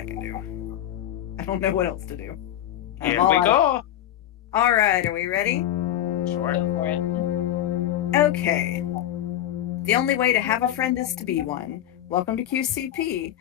I can do. I don't know what else to do. Here we go. All right, are we ready? Sure. Go for it. Okay. The only way to have a friend is to be one. Welcome to QCP.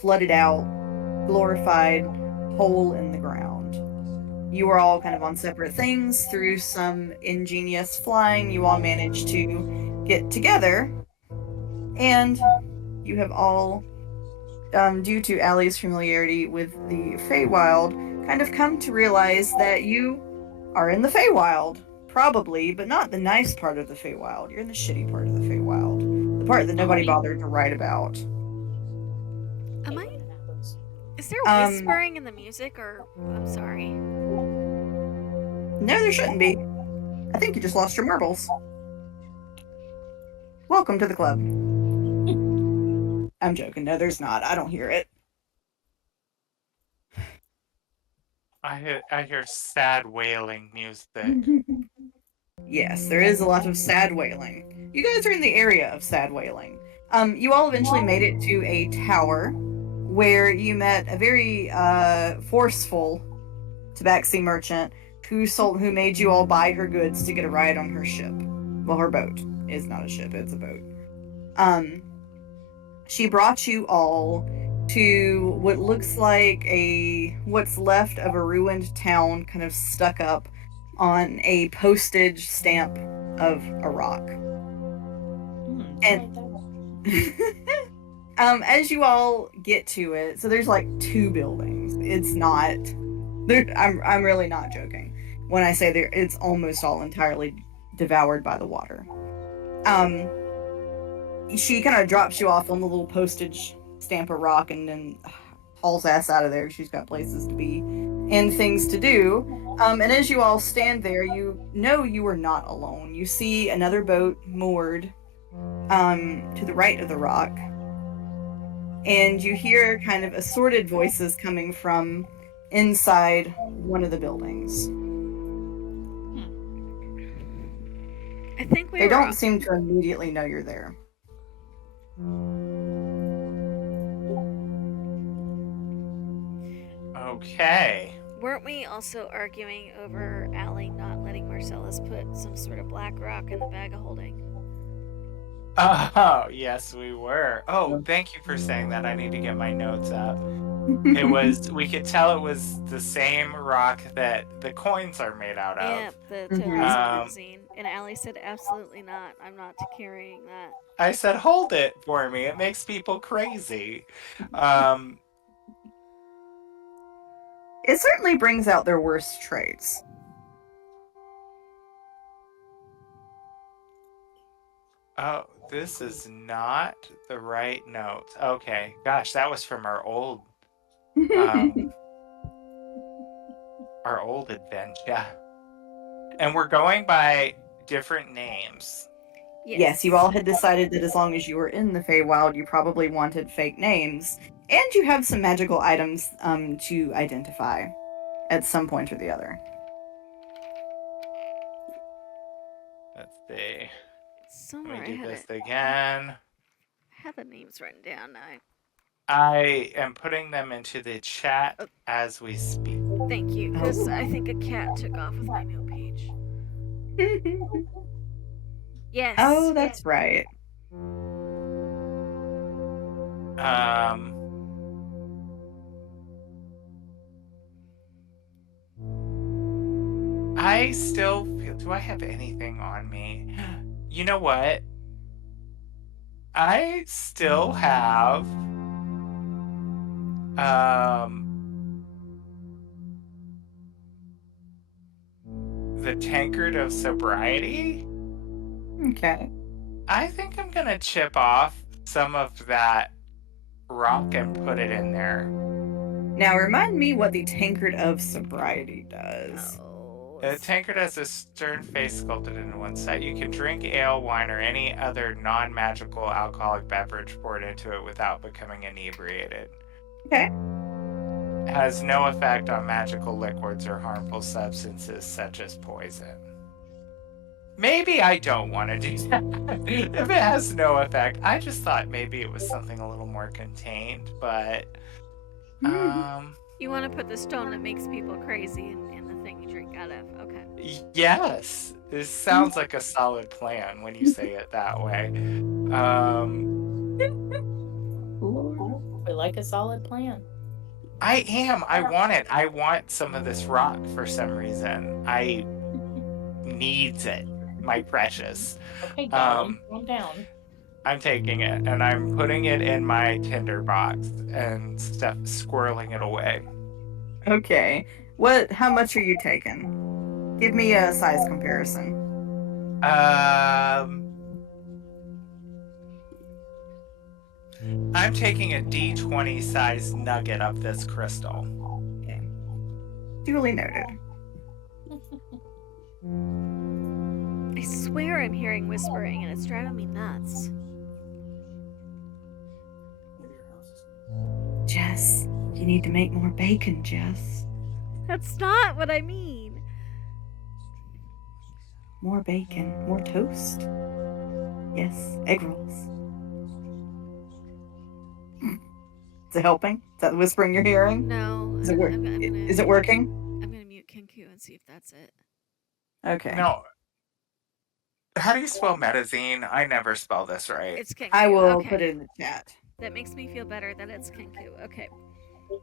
Flooded out, glorified, hole in the ground. You are all kind of on separate things. Through some ingenious flying, you all managed to get together. And you have all, due to Allie's familiarity with the Feywild, kind of come to realize that you are in the Feywild. Probably, but not the nice part of the Feywild. You're in the shitty part of the Feywild. The part that nobody bothered to write about. Am I? Is there whispering in the music, or I'm sorry? No, there shouldn't be. I think you just lost your marbles. Welcome to the club. I'm joking. No, there's not. I don't hear it. I hear sad wailing music. Yes, there is a lot of sad wailing. You guys are in the area of sad wailing. You all eventually made it to a tower where you met a very forceful tabaxi merchant who made you all buy her goods to get a ride on her ship. Well, her boat is not a ship; it's a boat. She brought you all to what looks like what's left of a ruined town, kind of stuck up on a postage stamp of a rock. And as you all get to it, so there's like 2 buildings. It's not. I'm really not joking when I say it's almost all entirely devoured by the water. She kind of drops you off on the little postage stamp of rock and then hauls ass out of there. She's got places to be and things to do. And as you all stand there, you know you are not alone. You see another boat moored to the right of the rock. And you hear kind of assorted voices coming from inside one of the buildings. I think they don't seem to immediately know you're there. Okay. Weren't we also arguing over Allie not letting Marcellus put some sort of black rock in the bag of holding? Oh, yes, we were. Oh, thank you for saying that. I need to get my notes up. We could tell it was the same rock that the coins are made out of. Yeah, the Tobazine. And Allie said, absolutely not. I'm not carrying that. I said, hold it for me. It makes people crazy. It certainly brings out their worst traits. Oh, this is not the right note. Okay, gosh, that was from um, our old adventure. And we're going by different names. Yes, you all had decided that as long as you were in the Feywild, you probably wanted fake names, and you have some magical items to identify at some point or the other. Let's see. Somewhere Let I me do had this it. again. I have the names written down now. I am putting them into the chat Oh. as we speak. Thank you, because I think a cat took off with my note page. Yes. Oh, that's right. I still feel. Do I have anything on me? You know what? I still have. The tankard of sobriety. Okay. I think I'm gonna chip off some of that rock and put it in there. Now, remind me what the tankard of sobriety does. The tankard has a stern face sculpted into one side. You can drink ale, wine, or any other non-magical alcoholic beverage poured into it without becoming inebriated. Okay. It has no effect on magical liquids or harmful substances such as poison. Maybe I don't want to do that. If it has no effect, I just thought maybe it was something a little more contained, but You want to put the stone that makes people crazy in the thing you drink out of. Okay. Yes. This sounds like a solid plan when you say it that way. We like a solid plan. I am. I want it. I want some of this rock for some reason. I needs it, my precious. Okay, darling, calm down. I'm taking it and I'm putting it in my tinder box and stuff, squirreling it away. Okay. How much are you taking? Give me a size comparison. I'm taking a D20 size nugget of this crystal. Okay. Duly noted. I swear I'm hearing whispering and it's driving me nuts. Jess, you need to make more bacon, Jess. That's not what I mean. More bacon, more toast. Yes, egg rolls. Is it helping? Is that the whispering you're hearing? No. Is it working? I'm gonna mute Kinku and see if that's it. Okay. No. How do you spell metazine? I never spell this right. It's Kinku. I will okay. put it in the chat. That makes me feel better that it's Kinku. Okay. Well,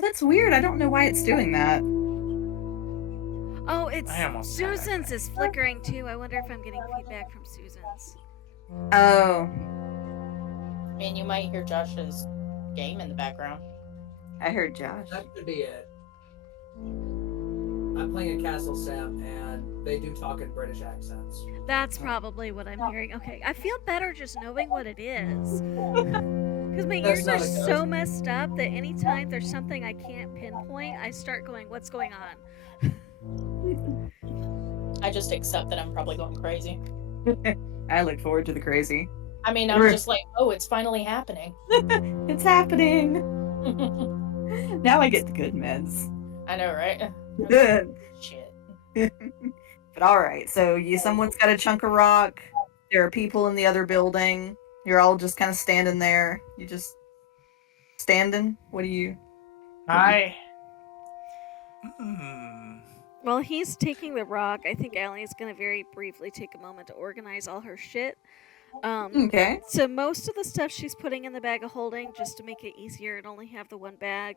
that's weird. I don't know why it's doing that. Oh, it's Susan's is flickering too. I wonder if I'm getting feedback from Susan's. Oh. I mean, you might hear Josh's game in the background. I heard Josh. That could be it. I'm playing a Castle Sim, and they do talk in British accents. That's probably what I'm hearing. Okay, I feel better just knowing what it is. Because my ears are so messed up that anytime there's something I can't pinpoint, I start going, what's going on? I just accept that I'm probably going crazy. I look forward to the crazy. I mean, I'm just like, oh, it's finally happening. It's happening. Now I get the good meds. I know, right? Shit. But alright, so someone's got a chunk of rock. There are people in the other building. You're all just kind of standing there. You just standing? What do you... While he's taking the rock, I think Allie is going to very briefly take a moment to organize all her shit. Okay. So most of the stuff she's putting in the bag of holding, just to make it easier and only have the one bag.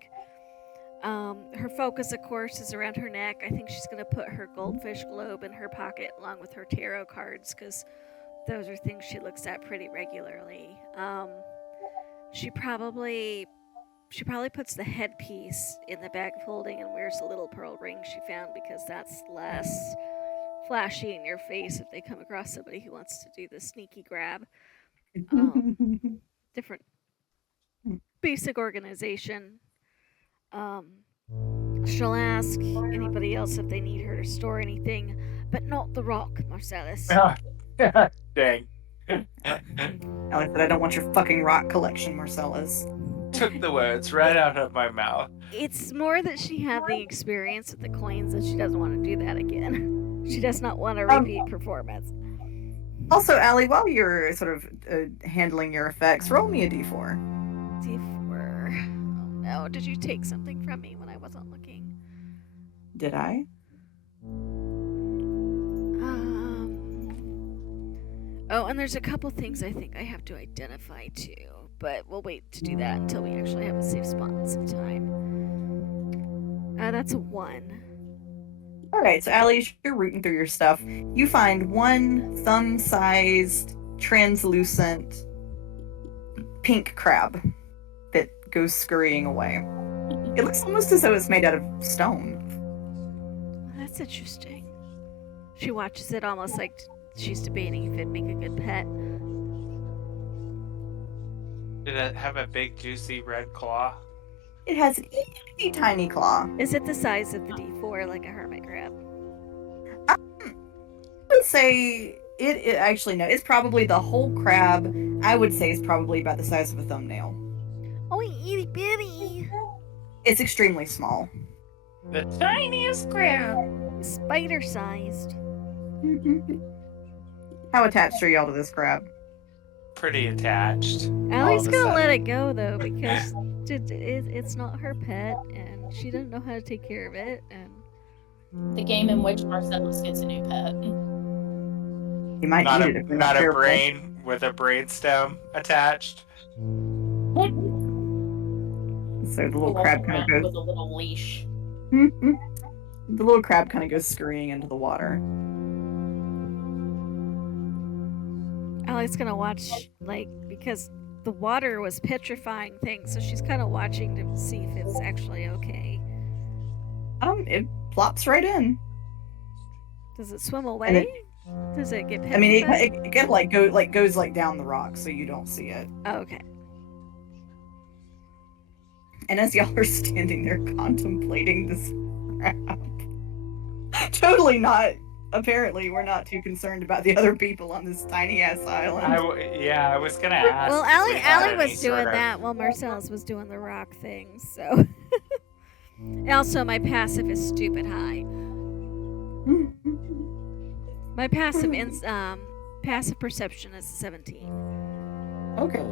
Her focus, of course, is around her neck. I think she's going to put her goldfish globe in her pocket along with her tarot cards, because those are things she looks at pretty regularly. She probably she probably puts the headpiece in the bag of holding and wears a little pearl ring she found because that's less flashy in your face if they come across somebody who wants to do the sneaky grab. Different basic organization. She'll ask anybody else if they need her to store anything, but not the rock, Marcellus. Dang. Alex said, I don't want your fucking rock collection, Marcellus. Took the words right out of my mouth. It's more that she had the experience with the coins and she doesn't want to do that again. She does not want a repeat performance. Also, Allie, while you're sort of handling your effects, roll me a d4. D4. Oh no, did you take something from me when I wasn't looking? Did I? Oh, and there's a couple things I think I have to identify too, but we'll wait to do that until we actually have a safe spot and some time. That's a 1. Alright, so Allie, as you're rooting through your stuff, you find one thumb-sized, translucent, pink crab that goes scurrying away. It looks almost as though it's made out of stone. That's interesting. She watches it almost like she's debating if it'd make a good pet. Did it have a big, juicy red claw? It has an itty tiny claw. Is it the size of the D4 like a hermit crab? I would say it actually, no, it's probably the whole crab. I would say it's probably about the size of a thumbnail. Oh, itty bitty. It's extremely small. The tiniest crab. Spider sized. How attached are y'all to this crab? Pretty attached. Allie's all of a gonna let sudden. it go though because it's not her pet and she doesn't know how to take care of it. And The game in which Marcellus gets a new pet. You might Not need it if a, you're not a careful. brain with a brainstem attached. So the little crab kind of goes. with a little leash. The little crab kind of goes scurrying into the water. Allie's gonna watch because the water was petrifying things, so she's kind of watching to see if it's actually okay. It plops right in. Does it swim And away? Does it get petrified? I mean, it kind of goes down the rock, so you don't see it. Oh, okay. And as y'all are standing there contemplating this crab, totally not. Apparently, we're not too concerned about the other people on this tiny ass island. I was gonna ask. Well, if we had Allie any was sort doing of- that while Marcellus was doing the rock thing, so. Also, my passive is stupid high. My passive passive perception is 17. Okay.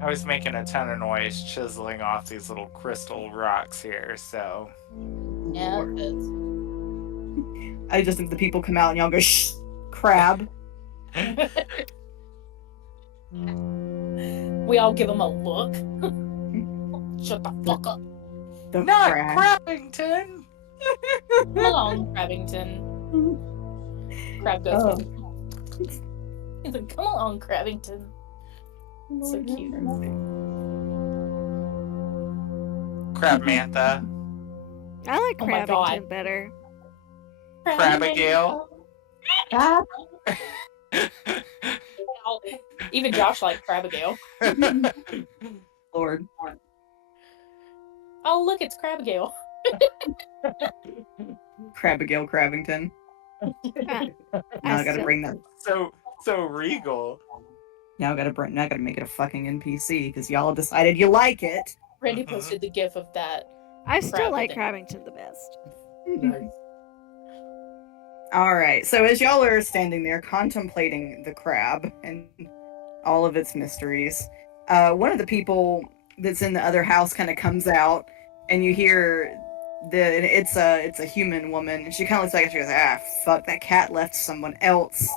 I was making a ton of noise chiseling off these little crystal rocks here, so. Yeah, it is. I just think the people come out and y'all go, shh, crab. We all give him a look. Shut the fuck up. The Not crab. Crabbington! Come along, Crabbington. Crab goes. Oh. He's like, come along, Crabbington. So cute. Crabmantha. I like Oh my God. Crabbington better. Crabbigail. Ah, Even Josh liked Crabbigail. Lord. Oh, look, it's Crabbigail. Crabbigail Crabbington. Now I gotta still- bring that. so regal. Now I gotta make it a fucking NPC because y'all decided you like it. Randy posted the gif of that. I still like Crabbington. Crabbington the best. Nice. All right. So as y'all are standing there contemplating the crab and all of its mysteries, one of the people that's in the other house kind of comes out, and you hear it's a human woman, and she kind of looks like it. She goes, "Ah, fuck! That cat left someone else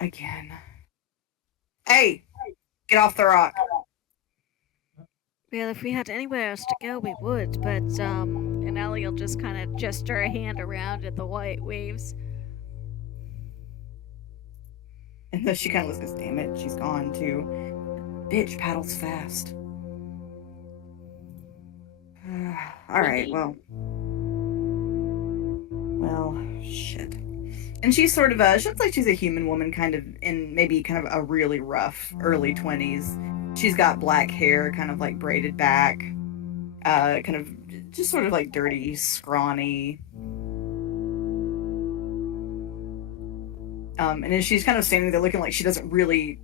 again." Hey, get off the rock! Well, if we had anywhere else to go, we would, but, and Allie will just kind of gesture a hand around at the white waves. And then she kind of looks, goes, "Damn it, she's gone too." Bitch paddles fast. All right. Well, shit. And she's sort of she looks like she's a human woman, kind of in maybe kind of a really rough early 20s. She's got black hair, kind of like braided back, kind of just sort of like dirty, scrawny. And then she's kind of standing there looking like she doesn't really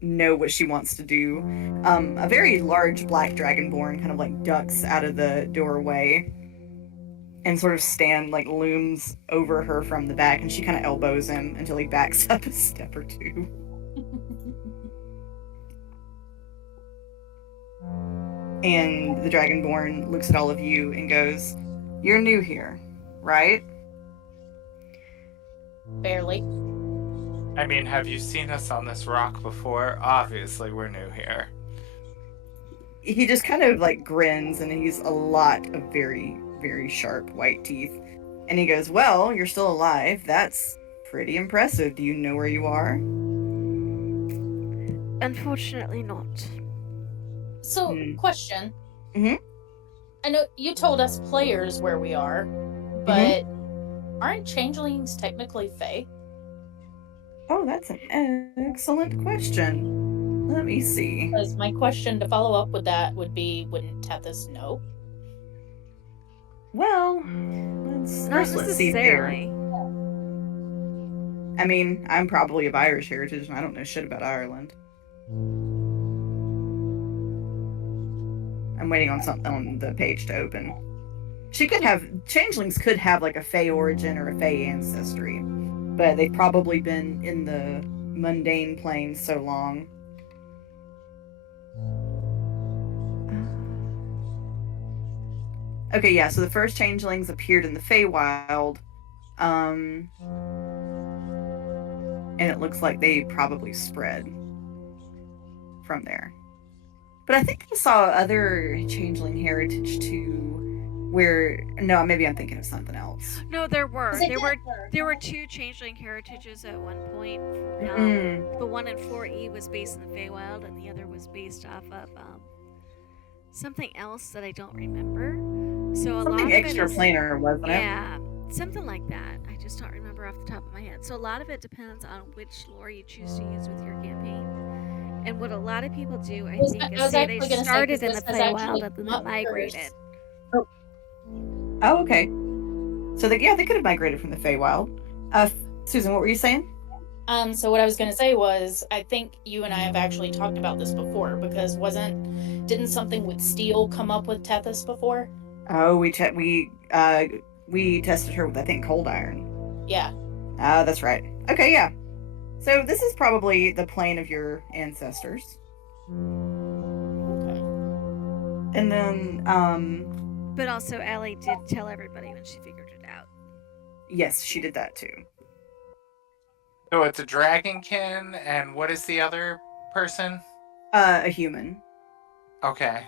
know what she wants to do. A very large black dragonborn kind of like ducks out of the doorway and sort of looms over her from the back, and she kind of elbows him until he backs up a step or two. And the dragonborn looks at all of you and goes, "You're new here, right?" Barely. I mean, have you seen us on this rock before? Obviously, we're new here. He just kind of like grins, and he's a lot of very, very sharp white teeth. And he goes, "Well, you're still alive. That's pretty impressive. Do you know where you are?" Unfortunately not. So, question. Mhm. I know you told us players where we are, but aren't changelings technically Fey? Oh, that's an excellent question. Let me see. Because my question to follow up with that would be, wouldn't Tethys know? Well, Not let's see there. necessarily. I mean, I'm probably of Irish heritage, and I don't know shit about Ireland. I'm waiting on something on the page to open. Changelings could have like a Fey origin or a Fey ancestry, but they've probably been in the mundane plane so long. Okay, yeah, so the first changelings appeared in the Feywild, and it looks like they probably spread from there. But I think I saw other changeling heritage too, no, maybe I'm thinking of something else. No, there were. 'Cause I There did were learn. there were two changeling heritages at one point. The one in 4E was based in the Feywild, and the other was based off of something else that I don't remember. So a lot Something of it extra is, planar, wasn't it? yeah, something like that. I just don't remember off the top of my head. So a lot of it depends on which lore you choose to use with your campaign. And what a lot of people do, I think, is say they started in the Feywild and then they migrated. Oh, okay. So they could have migrated from the Feywild. Susan, what were you saying? So what I was gonna say was, I think you and I have actually talked about this before, because didn't something with steel come up with Tethys before? Oh, we tested her with, I think, cold iron. Yeah. That's right. Okay, yeah. So this is probably the plane of your ancestors. Okay. And then, But also, Allie did tell everybody when she figured it out. yes, she did that too. So it's a dragonkin, and what is the other person? A human. Okay.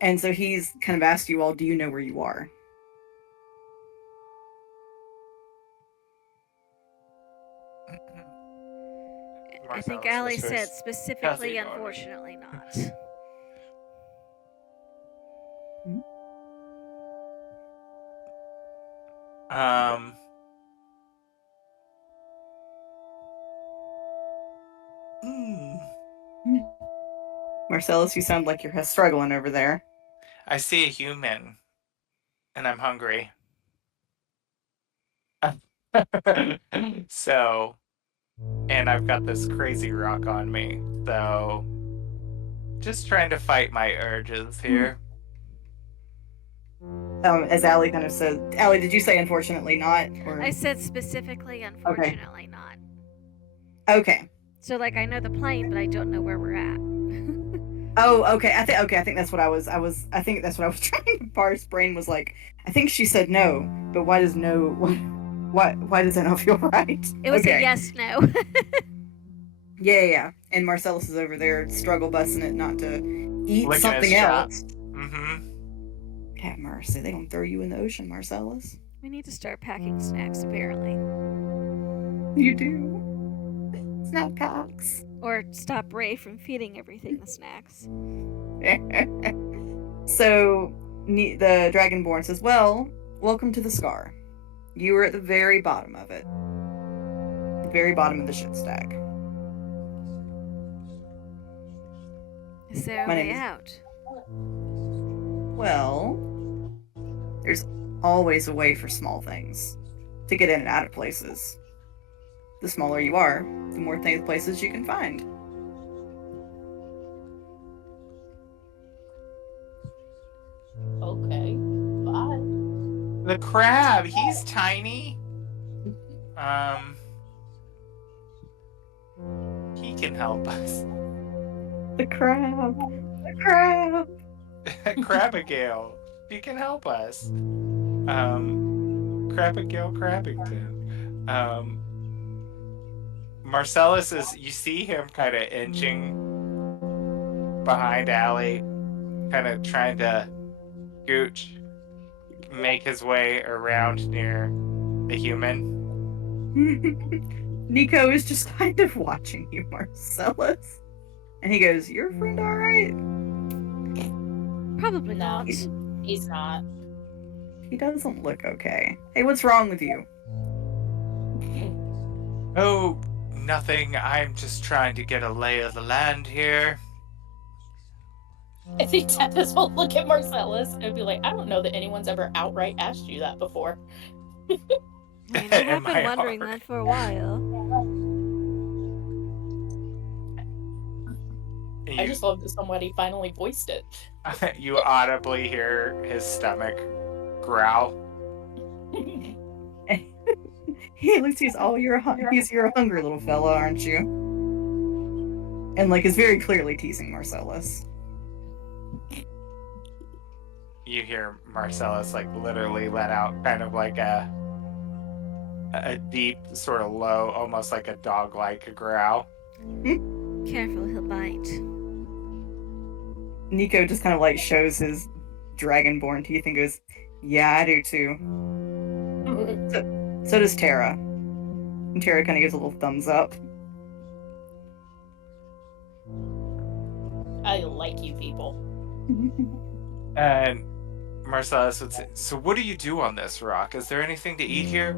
And so he's kind of asked you all, do you know where you are? I think Allie said specifically, unfortunately not. Marcellus, you sound like you're struggling over there. I see a human, and I'm hungry. So, and I've got this crazy rock on me, so just trying to fight my urges here. As Allie kind of said, Allie, did you say unfortunately not? Or... I said specifically, unfortunately not. Okay. So, like, I know the plane, but I don't know where we're at. Oh, okay. I think that's what I was trying to parse. Brain was like, I think she said no, but why does no? Why does that not feel right? It was a yes, no. Yeah. And Marcellus is over there struggle busting it not to eat Licking something his else. Mm-hmm. Have mercy. They gonna throw you in the ocean, Marcellus. We need to start packing snacks, apparently. You do. Snack packs. Or stop Ray from feeding everything the snacks. So the Dragonborn says, well, welcome to the Scar. You were at the very bottom of it. The very bottom of the shit stack. Is there a My way name is- out? Well, there's always a way for small things to get in and out of places. The smaller you are, the more places you can find. Okay. Bye. The crab, he's tiny. He can help us. The crab. The crab. Crabigale, he can help us. Crabigale Crabbington. Marcellus is, you see him kind of inching behind Allie, kind of trying to make his way around near the human. Nico is just kind of watching you, Marcellus. And he goes, your friend alright? Probably No. not. He's not. He doesn't look okay. Hey, what's wrong with you? Oh, nothing. I'm just trying to get a lay of the land here. I think Tethys will look at Marcellus and be like, I don't know that anyone's ever outright asked you that before. I mean, I have Am I been wondering hard? that for a while. I just love that somebody finally voiced it. You audibly hear his stomach growl. He looks, he's you're a hungry little fella, aren't you? And like is very clearly teasing Marcellus. You hear Marcellus like literally let out kind of like a deep, sort of low, almost like a dog-like growl. Careful, he'll bite. Nico just kind of like shows his dragonborn teeth and goes, yeah, I do too. So does Tara. And Tara kind of gives a little thumbs up. I like you people. And Marcellus would say, so what do you do on this rock? Is there anything to eat here?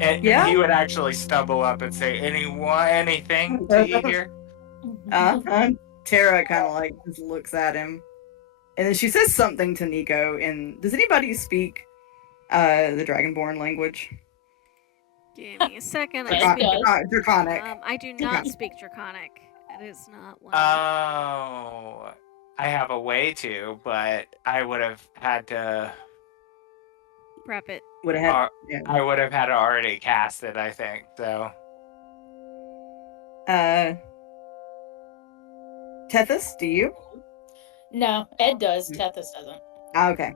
And Yeah. he would actually stumble up and say, anything to eat here? Tara kind of like just looks at him. And then she says something to Nico. And does anybody speak the Dragonborn language? Give me a second. Yes, yes. Draconic. I do not speak Draconic. It is not one. Oh, I have a way to, but I would have had to. Prep it. Would have had. Yeah. I would have had to already cast it, I think. So. Tethys, do you? No, Ed does. Tethys doesn't. Okay.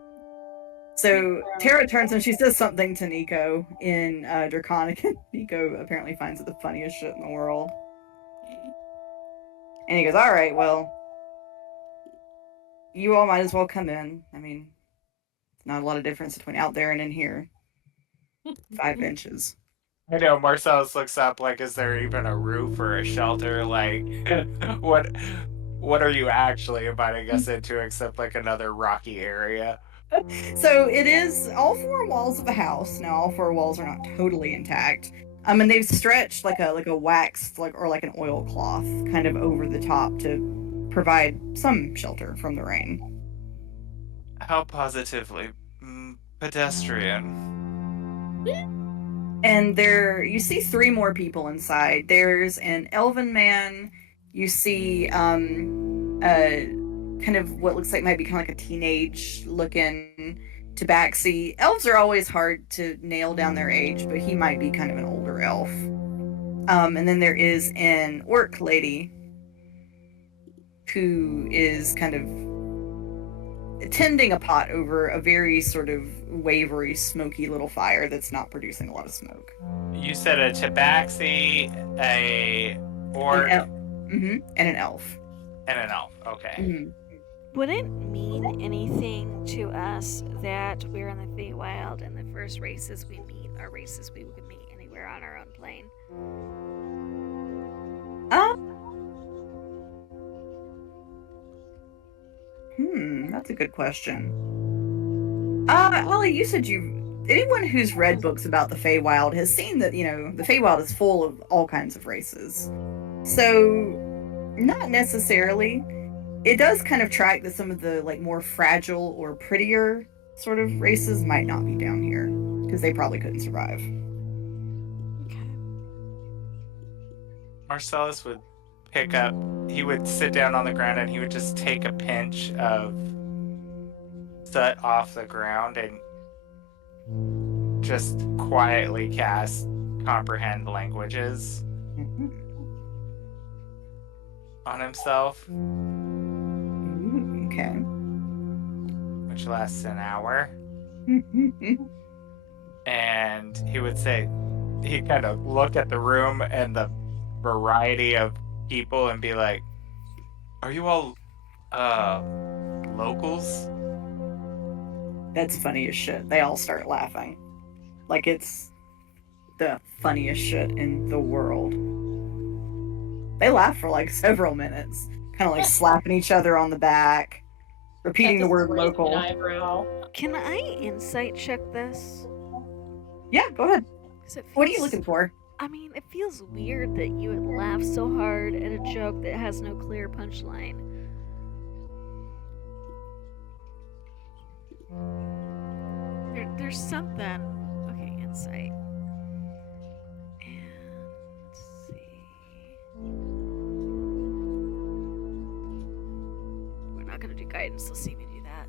So Tara turns and she says something to Nico in Draconic, and Nico apparently finds it the funniest shit in the world. And he goes, all right, well, you all might as well come in. I mean, it's not a lot of difference between out there and in here. 5 inches. I know Marcellus looks up like, is there even a roof or a shelter? Like, what are you actually inviting us into except like another rocky area? So it is all 4 walls of a house. Now all 4 walls are not totally intact. And they've stretched like a wax or like an oilcloth kind of over the top to provide some shelter from the rain. How positively pedestrian. And you see 3 more people inside. There's an elven man. You see kind of what looks like might be kind of like a teenage looking tabaxi. Elves are always hard to nail down their age, but he might be kind of an older elf. And then there is an orc lady who is kind of tending a pot over a very sort of wavery, smoky little fire that's not producing a lot of smoke. You said a tabaxi, a orc, and an elf. And an elf. Okay. Mm-hmm. Would it mean anything to us that we're in the Feywild and the first races we meet are races we would meet anywhere on our own plane? That's a good question. Holly, you said anyone who's read books about the Feywild has seen that, the Feywild is full of all kinds of races. So, not necessarily. It does kind of track that some of the, like, more fragile or prettier sort of races might not be down here, because they probably couldn't survive. Okay. Marcellus would he would sit down on the ground and he would just take a pinch of soot off the ground and just quietly cast comprehend languages on himself, Okay. which lasts an hour. And he would say, he'd kind of look at the room and the variety of people and be like, "Are you all locals?" That's funny as shit. They all start laughing. Like it's the funniest shit in the world. They laugh for like several minutes, kind of like slapping each other on the back, repeating the word local. Eyebrow. Can I insight check this? Yeah, go ahead. 'Cause it What are you feels- looking for? I mean, it feels weird that you would laugh so hard at a joke that has no clear punchline. There's something. Okay, insight. And let's see. We're not gonna do guidance. Let's see me do that.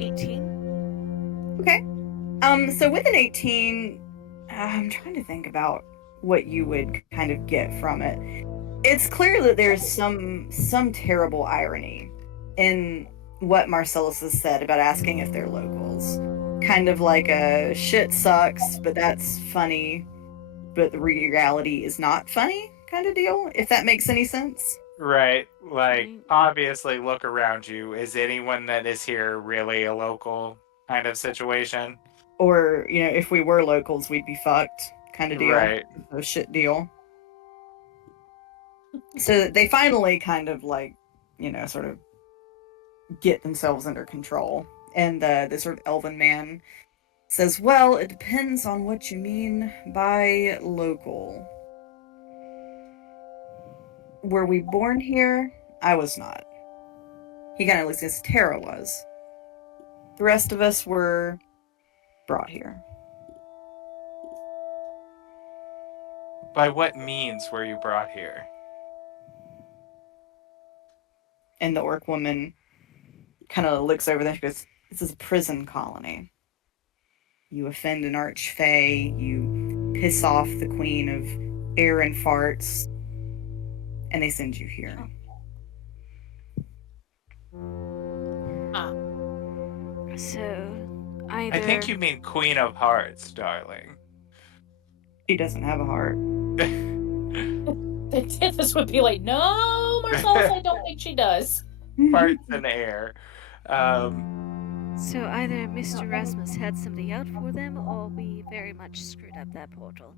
18. Okay. So with an 18, I'm trying to think about what you would kind of get from it. It's clear that there's some terrible irony in what Marcellus has said about asking if they're locals. Kind of like a shit sucks, but that's funny, but the reality is not funny kind of deal, if that makes any sense. Right. Like, Right. obviously, look around you. Is anyone that is here really a local kind of situation? Or, if we were locals, we'd be fucked kind of deal. Right. A shit deal. So they finally kind of like, sort of get themselves under control. And the sort of elven man says, "Well, it depends on what you mean by local. Were we born here? I was not." He kind of looks as Tara was. The rest of us were brought here. By what means were you brought here? And the orc woman kind of looks over there and goes, "This is a prison colony. You offend an archfey, you piss off the queen of air and farts, and they send you here." So, either. I think you mean Queen of Hearts, darling. She doesn't have a heart. This would be like, no, Marcellus, I don't think she does. Farts and air. So either Mr. Rasmus had somebody out for them, or we very much screwed up that portal.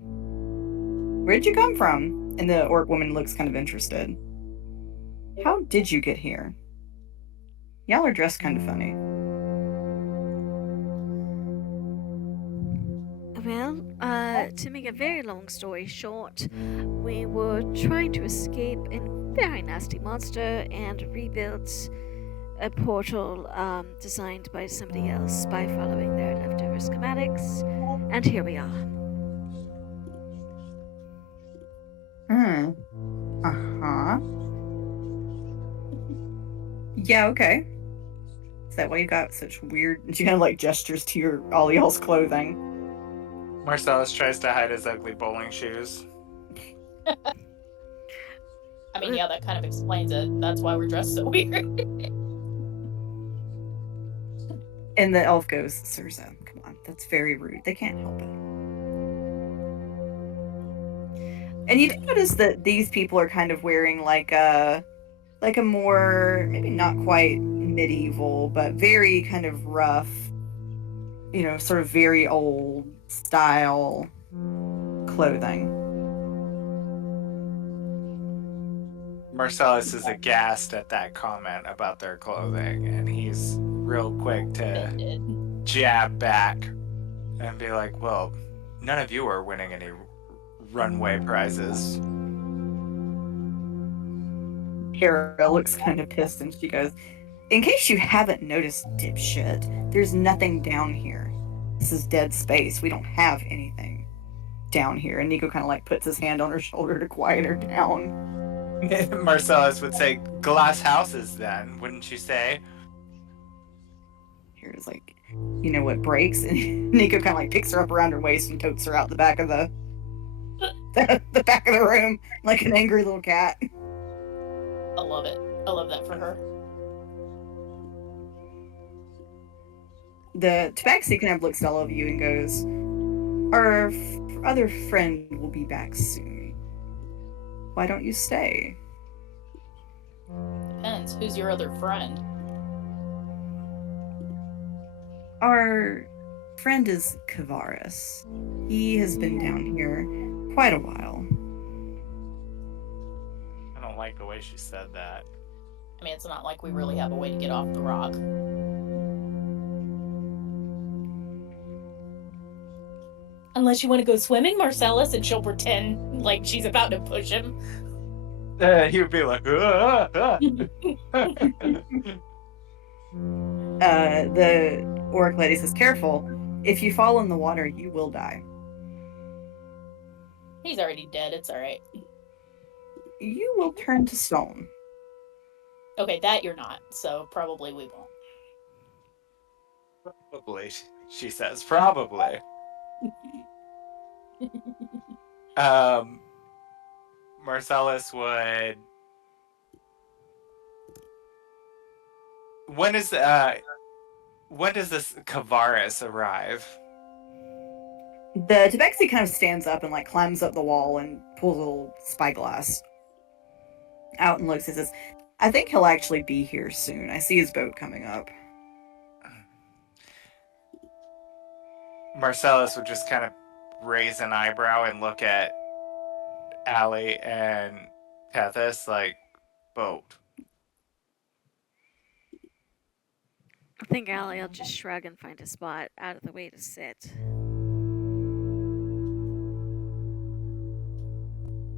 Where'd you come from? And the orc woman looks kind of interested. How did you get here? Y'all are dressed kind of funny. Well, to make a very long story short, we were trying to escape a very nasty monster and rebuilt a portal designed by somebody else by following their leftover schematics, and here we are. Uh-huh. Yeah, okay. Is that why you got such weird, you kind of like gestures to all y'all's clothing? Marcellus tries to hide his ugly bowling shoes. I mean, yeah, that kind of explains it. That's why we're dressed so weird. And the elf goes, "Sirza, come on, that's very rude. They can't help it." And you do notice that these people are kind of wearing like a more, maybe not quite medieval, but very kind of rough, sort of very old style clothing. Marcellus is aghast at that comment about their clothing, and he's real quick to jab back and be like, well, none of you are winning any runway prizes. Kara looks kind of pissed and she goes, in case you haven't noticed, dipshit, there's nothing down here. This is dead space. We don't have anything down here. And Nico kind of like puts his hand on her shoulder to quiet her down. Marcellus would say, glass houses then, wouldn't you say? Here's like, you know what breaks? And Nico kind of like picks her up around her waist and totes her out the back of the back of the room like an angry little cat. I love it. I love that for her. The Tabaxi kind of looks at all of you and goes, our other friend will be back soon. Why don't you stay? Depends. Who's your other friend? Our friend is Kavaris. He has been down here quite a while. I don't like the way she said that. I mean, it's not like we really have a way to get off the rock. Unless you want to go swimming, Marcellus, and she'll pretend like she's about to push him. He would be like, ah, ah. The orc lady says, careful. If you fall in the water, you will die. He's already dead. It's all right. You will turn to stone. Okay, that you're not. So probably we won't. Probably, she says, probably. Marcellus would. When does this Kavaris arrive? The Tabaxi kind of stands up and like climbs up the wall and pulls a little spyglass out and looks and says, I think he'll actually be here soon. I see his boat coming up. Marcellus would just kind of raise an eyebrow and look at Allie and Tethys like, boat. I think Allie will just shrug and find a spot out of the way to sit.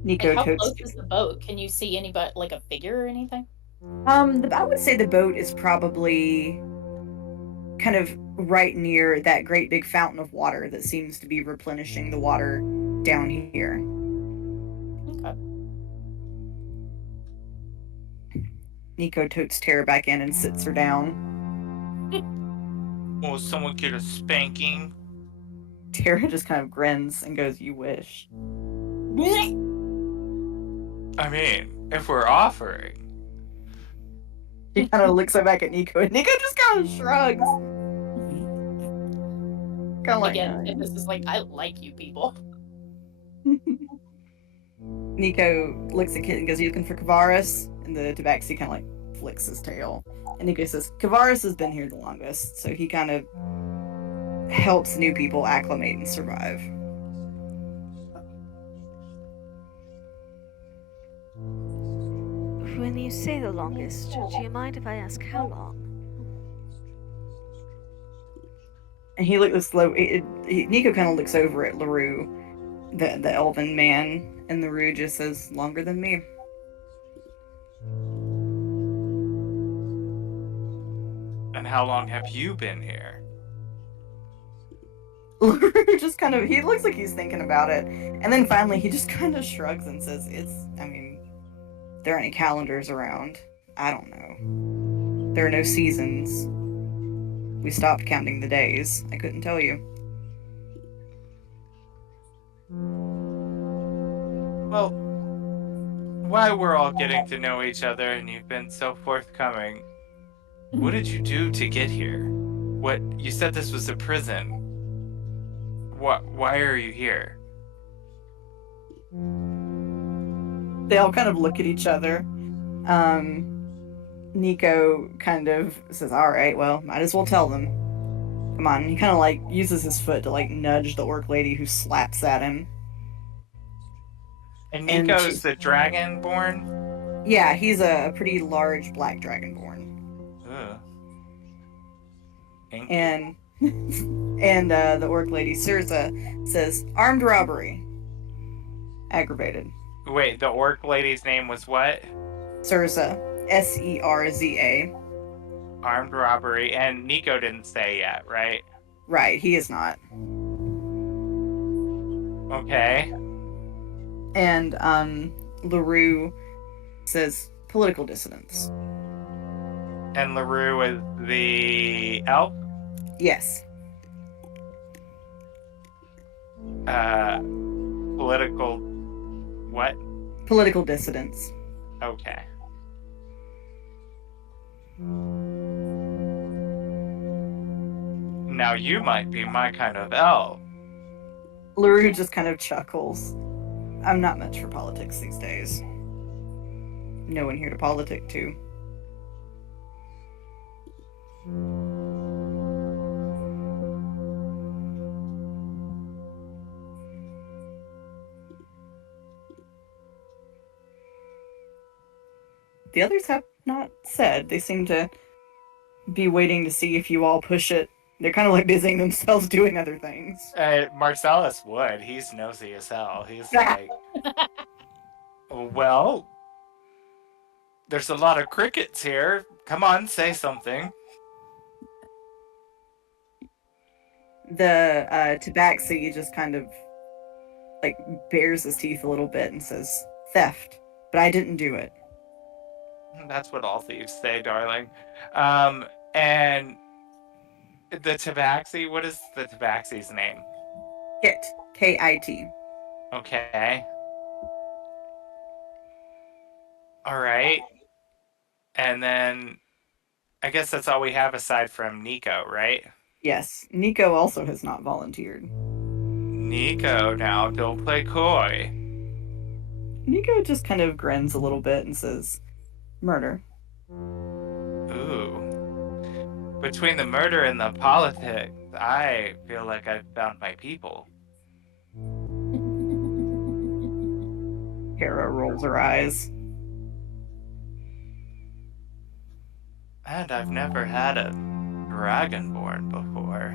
Nico And how totes. close is the boat? Can you see anybody, like a figure or anything? I would say the boat is probably kind of right near that great big fountain of water that seems to be replenishing the water down here. Okay. Nico totes Tara back in and sits her down. Will someone get a spanking? Tara just kind of grins and goes, you wish. I mean, if we're offering. He kind of looks back at Nico, and Nico just kind of shrugs. Kind of like, Again, if this is like, I like you people. Nico looks at Kit and goes, you looking for Kavaris? And the Tabaxi kind of like flicks his tail. And Nico says, Kavaris has been here the longest, so he kind of helps new people acclimate and survive. When you say the longest, do you mind if I ask how long? And he looks slow. Nico kind of looks over at LaRue, the elven man, and LaRue just says, longer than me. And how long have you been here? LaRue just kind of, he looks like he's thinking about it. And then finally he just kind of shrugs and says, there aren't any calendars around. I don't know. There are no seasons. We stopped counting the days. I couldn't tell you. Well, while we're all getting to know each other and you've been so forthcoming, what did you do to get here? You said this was a prison. Why are you here? They all kind of look at each other. Nico kind of says, all right, well, might as well tell them. Come on. He kind of like uses his foot to like nudge the orc lady who slaps at him. And And Nico's the dragonborn? Yeah, he's a pretty large black dragonborn. Ugh. Inky. And the orc lady Surza says, armed robbery. Aggravated. Wait, the orc lady's name was what? Surza. Serza. Armed robbery, and Nico didn't say yet, right? Right, he is not. Okay. And LaRue says political dissidence. And LaRue is the elf? Yes. Political what? Political dissidence. Okay. Now you might be my kind of elf. LaRue just kind of chuckles. I'm not much for politics these days. No one here to politic to. The others have not said. They seem to be waiting to see if you all push it. They're kind of like busying themselves doing other things. Marcellus would. He's nosy as hell. He's like, well, there's a lot of crickets here. Come on, say something. The Tabaxi just kind of like bares his teeth a little bit and says, theft, but I didn't do it. That's what all thieves say, darling. And the Tabaxi, what is the Tabaxi's name? Kit. Kit. Okay. All right. And then I guess that's all we have aside from Nico, right? Yes. Nico also has not volunteered. Nico, now don't play coy. Nico just kind of grins a little bit and says, murder. Ooh. Between the murder and the politics, I feel like I've found my people. Hera rolls her eyes. And I've never had a dragonborn before.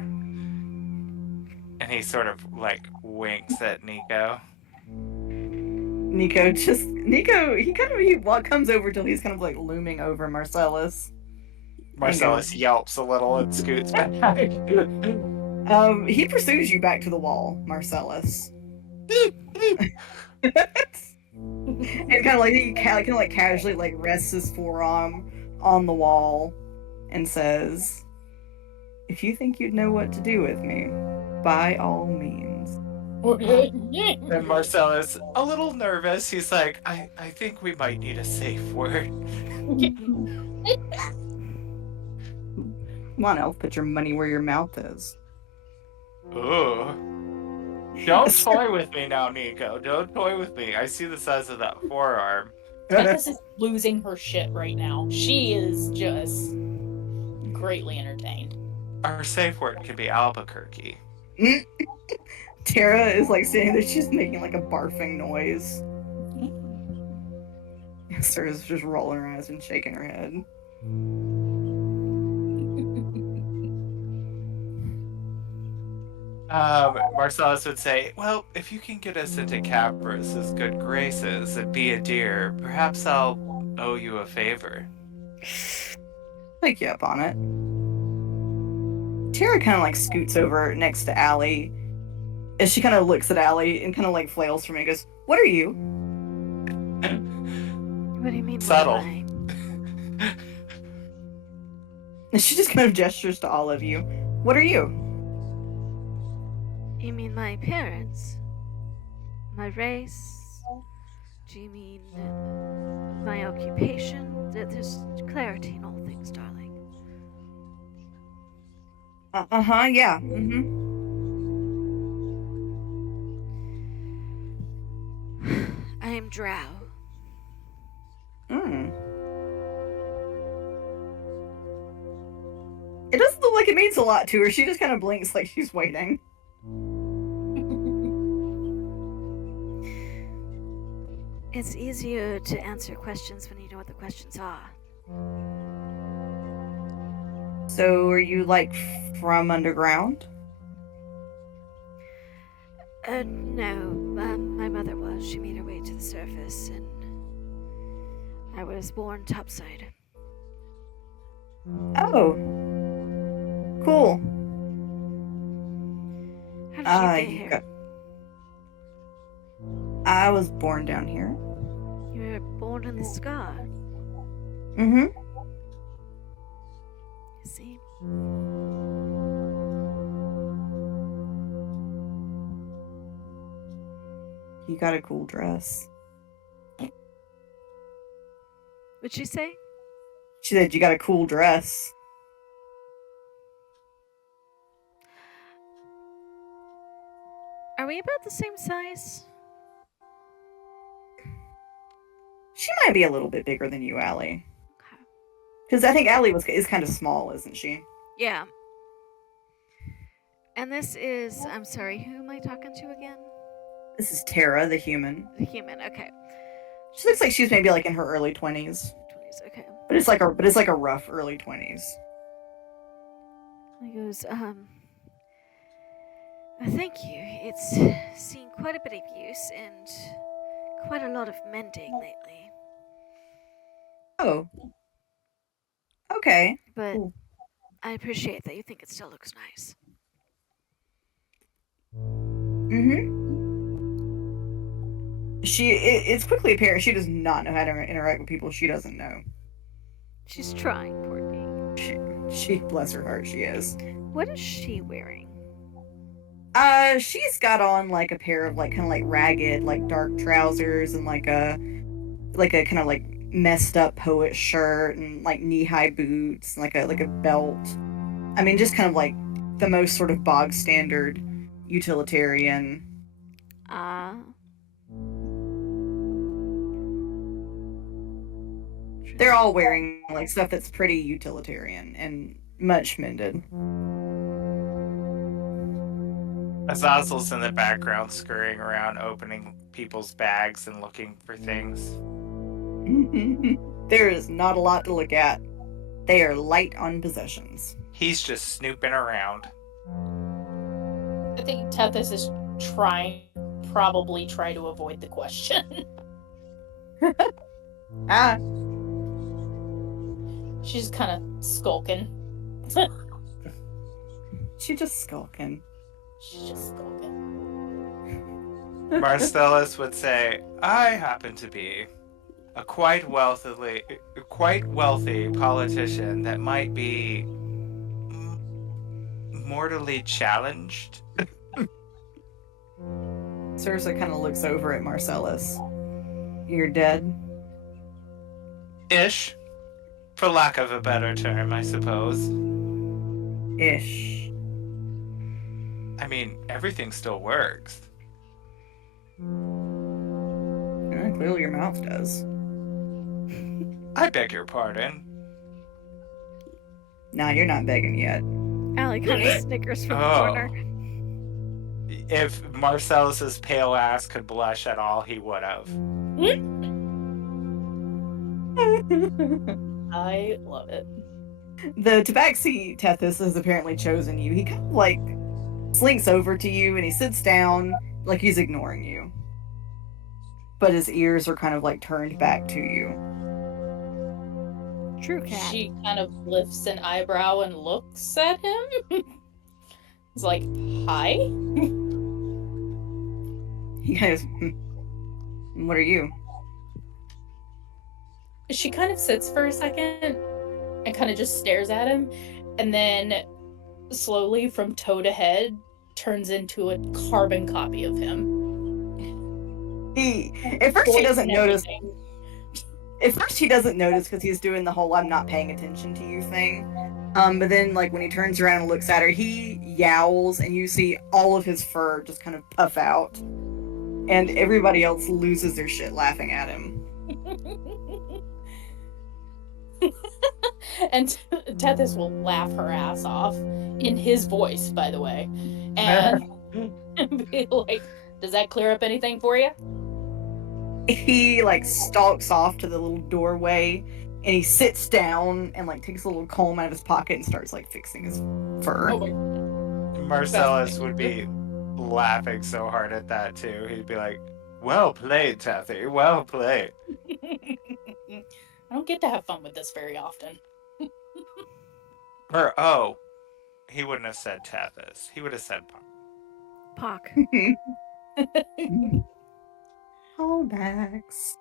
And he sort of like winks at Nico. Nico, what comes over till he's kind of like looming over Marcellus. Marcellus yelps a little and scoots back. He pursues you back to the wall, Marcellus. And kind of like he kind of like casually like rests his forearm on the wall and says, if you think you'd know what to do with me, by all means. And Marcellus, a little nervous, he's like, I think we might need a safe word. Come on, elf, put your money where your mouth is. Ooh. Don't toy with me now, Nico. Don't toy with me. I see the size of that forearm. Tempest is losing her shit right now. She is just greatly entertained. Our safe word can be Albuquerque. Tara is like sitting there, she's making like a barfing noise. Sarah's just rolling her eyes and shaking her head. Marcellus would say, well, if you can get us into Capras's good graces and be a dear, perhaps I'll owe you a favor. Take you up on it. Tara kind of like scoots over next to Allie. And she kind of looks at Allie and kind of like flails for me and goes, what are you? What do you mean? Subtle. What am I? And she just kind of gestures to all of you. What are you? You mean my appearance? My race? Do you mean my occupation? There's clarity in all things, darling. Uh-huh, yeah. Mm-hmm. I am Drow. It doesn't look like it means a lot to her. She just kind of blinks like she's waiting. It's easier to answer questions when you what the questions are. So are you like from underground? No. My mother was. She made her way to the surface, and I was born topside. Oh. Cool. How did you get here? I was born down here. You were born in the sky. Mm-hmm. You see? You got a cool dress. What'd she say? She said you got a cool dress. Are we about the same size? She might be a little bit bigger than you, Allie. Okay. Because I think Allie is kind of small, isn't she? Yeah. And this is, I'm sorry, who am I talking to again? This is Tara, the human. The human, okay. She looks like she's maybe like in her early 20s. 20s, okay. But it's like a rough early 20s. He goes, thank you. It's seen quite a bit of use and quite a lot of mending lately. Oh. Okay. But Cool. I appreciate that you think it still looks nice. Mm-hmm. It's quickly apparent she does not know how to interact with people she doesn't know. She's trying, poor thing. She bless her heart, she is. What is she wearing? She's got on like a pair of like kind of like ragged like dark trousers and like a kind of like messed up poet shirt and like knee-high boots and like a belt. I mean, just kind of like the most sort of bog standard utilitarian. They're all wearing like stuff that's pretty utilitarian and much mended. Azazel's in the background scurrying around, opening people's bags and looking for things. There is not a lot to look at. They are light on possessions. He's just snooping around. I think Tethys is probably try to avoid the question. Ah. She's kind of skulking. She's just skulking. She's just skulking. Marcellus would say, I happen to be a quite wealthy politician that might be mortally challenged. Cersei kind of looks over at Marcellus. You're dead? Ish. For lack of a better term, I suppose. Ish. I mean, everything still works. Clearly your mouth does. I beg your pardon. Nah, you're not begging yet. Allie kind of snickers from the corner. If Marcellus's pale ass could blush at all, he would have. I love it. The Tabaxi Tethys has apparently chosen you. He kind of like slinks over to you and he sits down like he's ignoring you. But his ears are kind of like turned back to you. True cat. She kind of lifts an eyebrow and looks at him. It's like, hi? He goes, what are you? She kind of sits for a second and kind of just stares at him, and then slowly from toe to head turns into a carbon copy of him. At first he doesn't notice. Everything. At first he doesn't notice because he's doing the whole I'm not paying attention to you thing. But then like when he turns around and looks at her, he yowls and you see all of his fur just kind of puff out. And everybody else loses their shit laughing at him. And Tethys will laugh her ass off in his voice, by the way. And be like, does that clear up anything for you? he like stalks off to the little doorway and he sits down and like takes a little comb out of his pocket and starts like fixing his fur. Oh my Marcellus would be laughing so hard at that too. He'd be like, "Well played, Tathy. Well played." I don't get to have fun with this very often. Or oh, he wouldn't have said Tathis. He would have said Puck. Pock. Callbacks.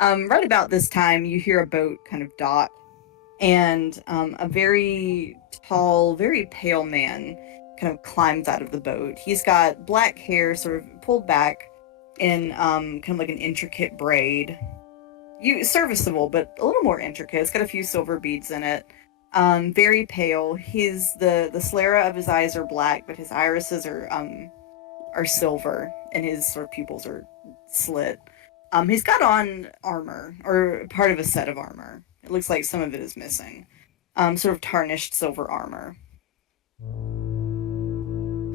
Right about this time, you hear a boat kind of dock, and a very tall, very pale man kind of climbs out of the boat. He's got black hair sort of pulled back in kind of like an intricate braid. Serviceable, but a little more intricate. It's got a few silver beads in it. Very pale. The sclera of his eyes are black, but his irises are silver, and his sort of pupils are slit. He's got on armor, or part of a set of armor. It looks like some of it is missing. Sort of tarnished silver armor.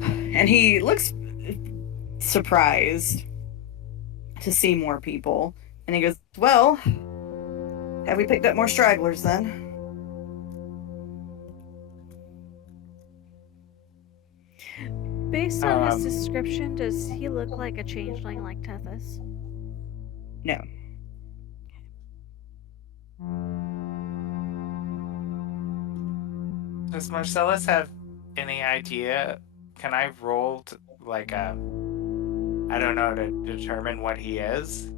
And he looks surprised to see more people. And he goes, "Well, have we picked up more stragglers then?" Based on his description, does he look like a changeling like Tethys? No. Does Marcellus have any idea? Can I roll like a, I don't know, to determine what he is?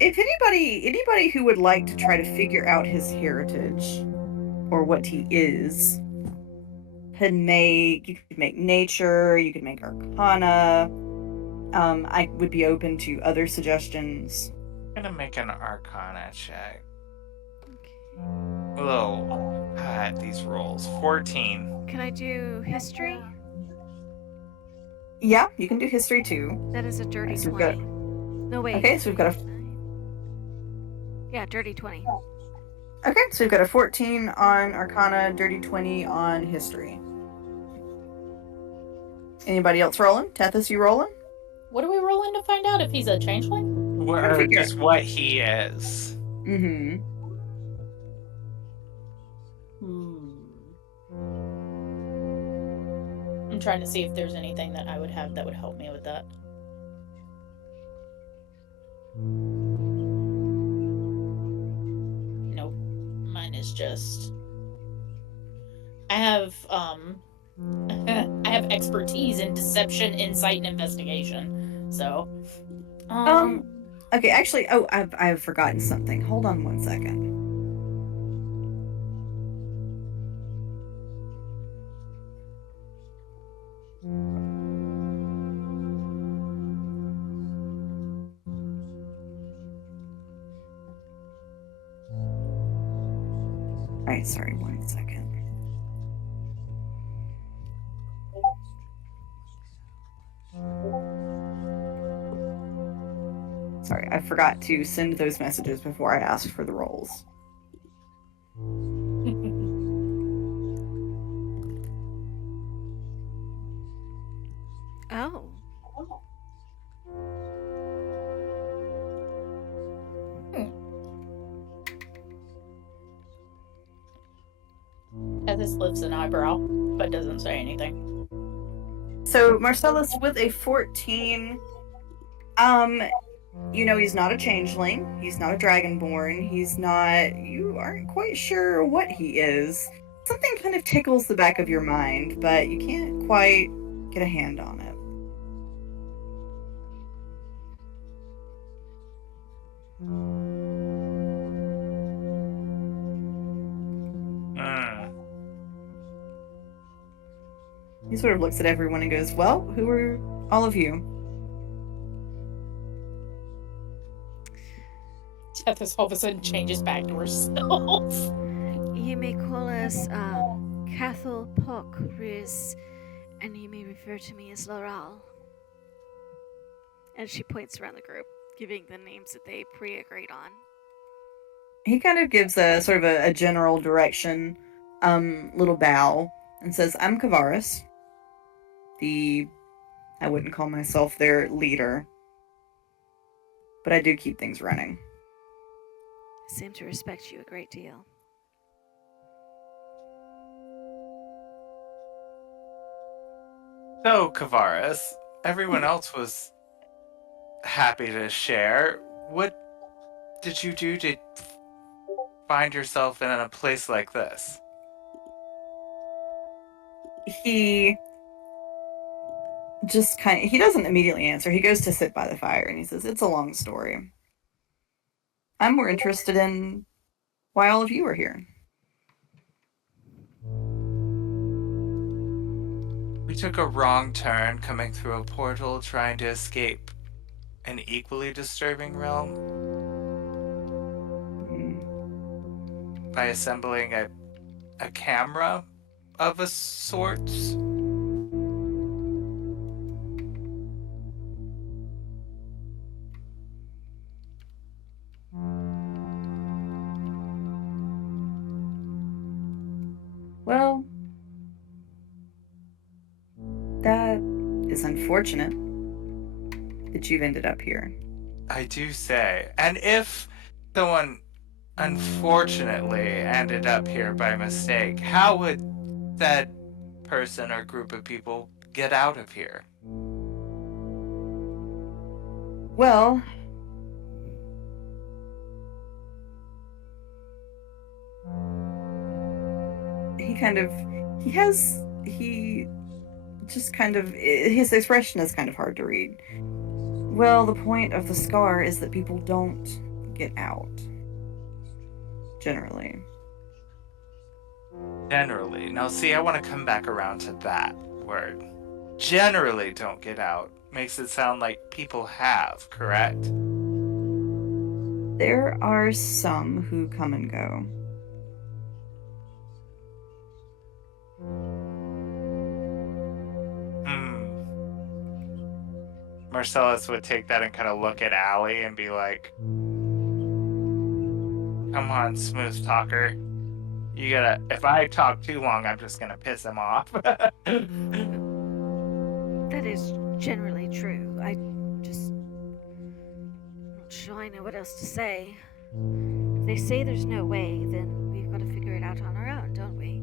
If anybody who would like to try to figure out his heritage or what he is, you could make nature, you could make arcana. I would be open to other suggestions. I'm gonna make an arcana check. Oh, these rolls. 14. Can I do history? Yeah, you can do history too. That is a dirty So we've 20. got- No, wait. Okay, so we've got a Yeah, dirty 20. Okay, so we've got a 14 on Arcana, dirty 20 on History. Anybody else rolling? Tethys, you rolling? What are we rolling to find out if he's a changeling? Or figure. just what he is. Mm-hmm. I'm trying to see if there's anything that I would have that would help me with that. Nope. Mine is just... I have I have expertise in deception, insight, and investigation. So Okay, actually, I've forgotten something. Hold on one second. Alright, sorry, 1 second. Sorry, I forgot to send those messages before I asked for the rolls. Oh. Tethys lifts an eyebrow, but doesn't say anything. So Marcellus with a 14, you know, he's not a changeling, he's not a dragonborn, you aren't quite sure what he is. Something kind of tickles the back of your mind, but you can't quite get a hand on it. He sort of looks at everyone and goes, "Well, who are all of you?" Tethys all of a sudden changes back to herself. You may call us Cathal Pock Riz, and you may refer to me as Laurel. And she points around the group, giving the names that they pre-agreed on. He kind of gives a sort of a general direction, little bow, and says, "I'm Kavaris." I wouldn't call myself their leader, but I do keep things running. I seem to respect you a great deal. So, Kavaris, everyone else was happy to share. What did you do to find yourself in a place like this? He just he doesn't immediately answer. He goes to sit by the fire and he says, "It's a long story. I'm more interested in why all of you are here." We took a wrong turn coming through a portal trying to escape an equally disturbing realm by assembling a camera of a sort. Well, that is unfortunate that you've ended up here. I do say. And if someone unfortunately ended up here by mistake, how would that person or group of people get out of here? Well, his expression is kind of hard to read. Well, the point of the scar is that people don't get out. Generally. Generally. Now, see, I want to come back around to that word. Generally don't get out. Makes it sound like people have, correct? There are some who come and go. Marcellus would take that and kind of look at Allie and be like, "Come on, smooth talker. You gotta, if I talk too long, I'm just gonna piss him off." That is generally true. I'm not sure I know what else to say. If they say there's no way, then we've got to figure it out on our own, don't we?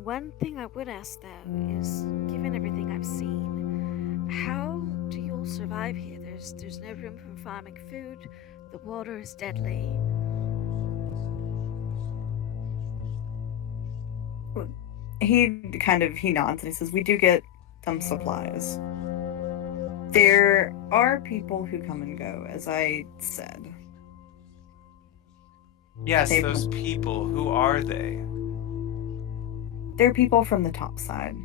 One thing I would ask, though, is, given everything I've seen, how do you all survive here? There's no room for farming food. The water is deadly. He nods and he says, "We do get some supplies. There are people who come and go, as I said." Yes, those people, who are they? They're people from the top side.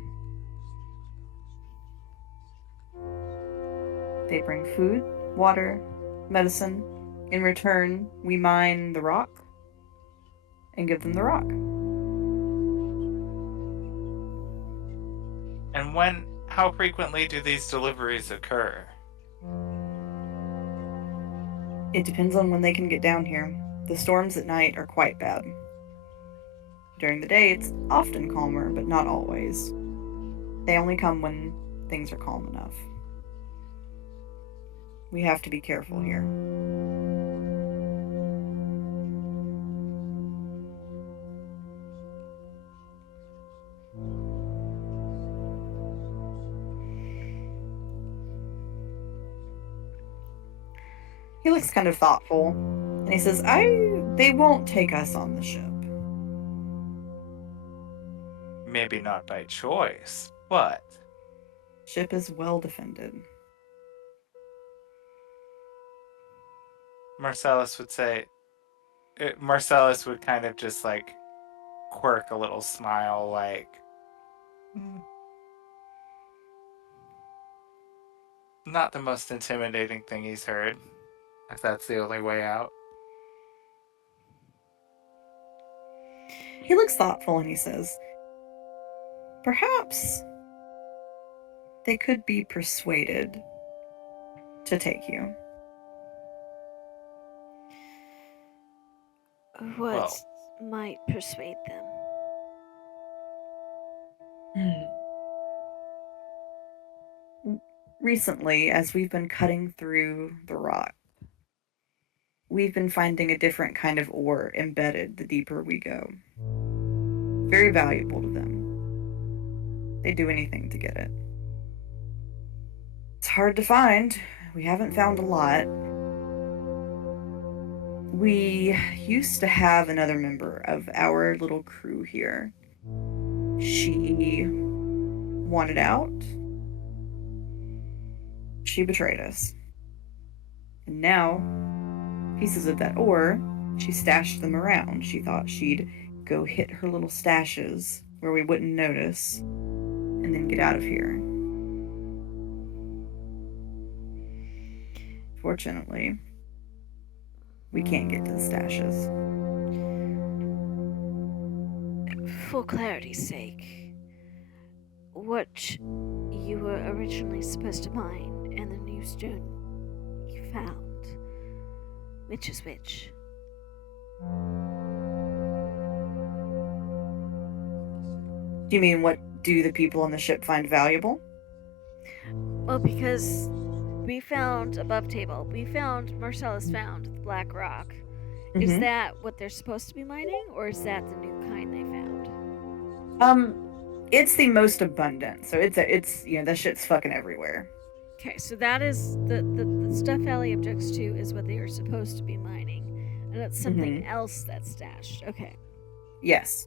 They bring food, water, medicine. In return, we mine the rock and give them the rock. And how frequently do these deliveries occur? It depends on when they can get down here. The storms at night are quite bad. During the day, it's often calmer, but not always. They only come when things are calm enough. We have to be careful here. He looks kind of thoughtful, and he says, they won't take us on the ship. Maybe not by choice, but Ship is well defended. Marcellus would kind of just like quirk a little smile, like, not the most intimidating thing he's heard, if that's the only way out. He looks thoughtful and he says, "Perhaps they could be persuaded to take you." What might persuade them? Recently, as we've been cutting through the rock, we've been finding a different kind of ore embedded the deeper we go. Very valuable to them. They'd do anything to get it. It's hard to find. We haven't found a lot. We used to have another member of our little crew here. She wanted out. She betrayed us. And now, pieces of that ore, she stashed them around. She thought she'd go hit her little stashes where we wouldn't notice and then get out of here. Fortunately, we can't get to the stashes. For clarity's sake, what you were originally supposed to mine and the new stone you found, which is which? Do you mean what do the people on the ship find valuable? Well, because we found above table, Marcellus found the black rock. Is Mhm. that what they're supposed to be mining, or is that the new kind they found? It's the most abundant, so it's that shit's fucking everywhere. Okay, so that is the stuff Ellie objects to is what they are supposed to be mining, and it's something else that's stashed. Okay. Yes.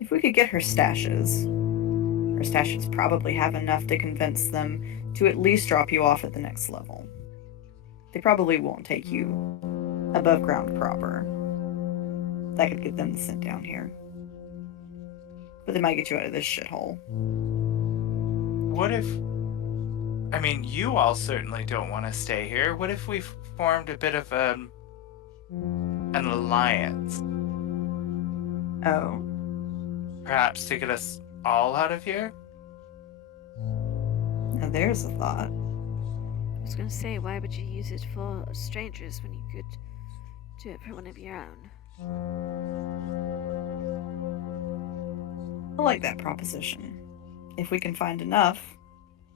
If we could get her stashes probably have enough to convince them to at least drop you off at the next level. They probably won't take you above ground proper. That could get them sent down here. But they might get you out of this shithole. What if... I mean, you all certainly don't want to stay here. What if we formed a bit of an alliance? Oh. Perhaps to get us all out of here? Now there's a thought. I was gonna say, why would you use it for strangers when you could do it for one of your own? I like that proposition. If we can find enough,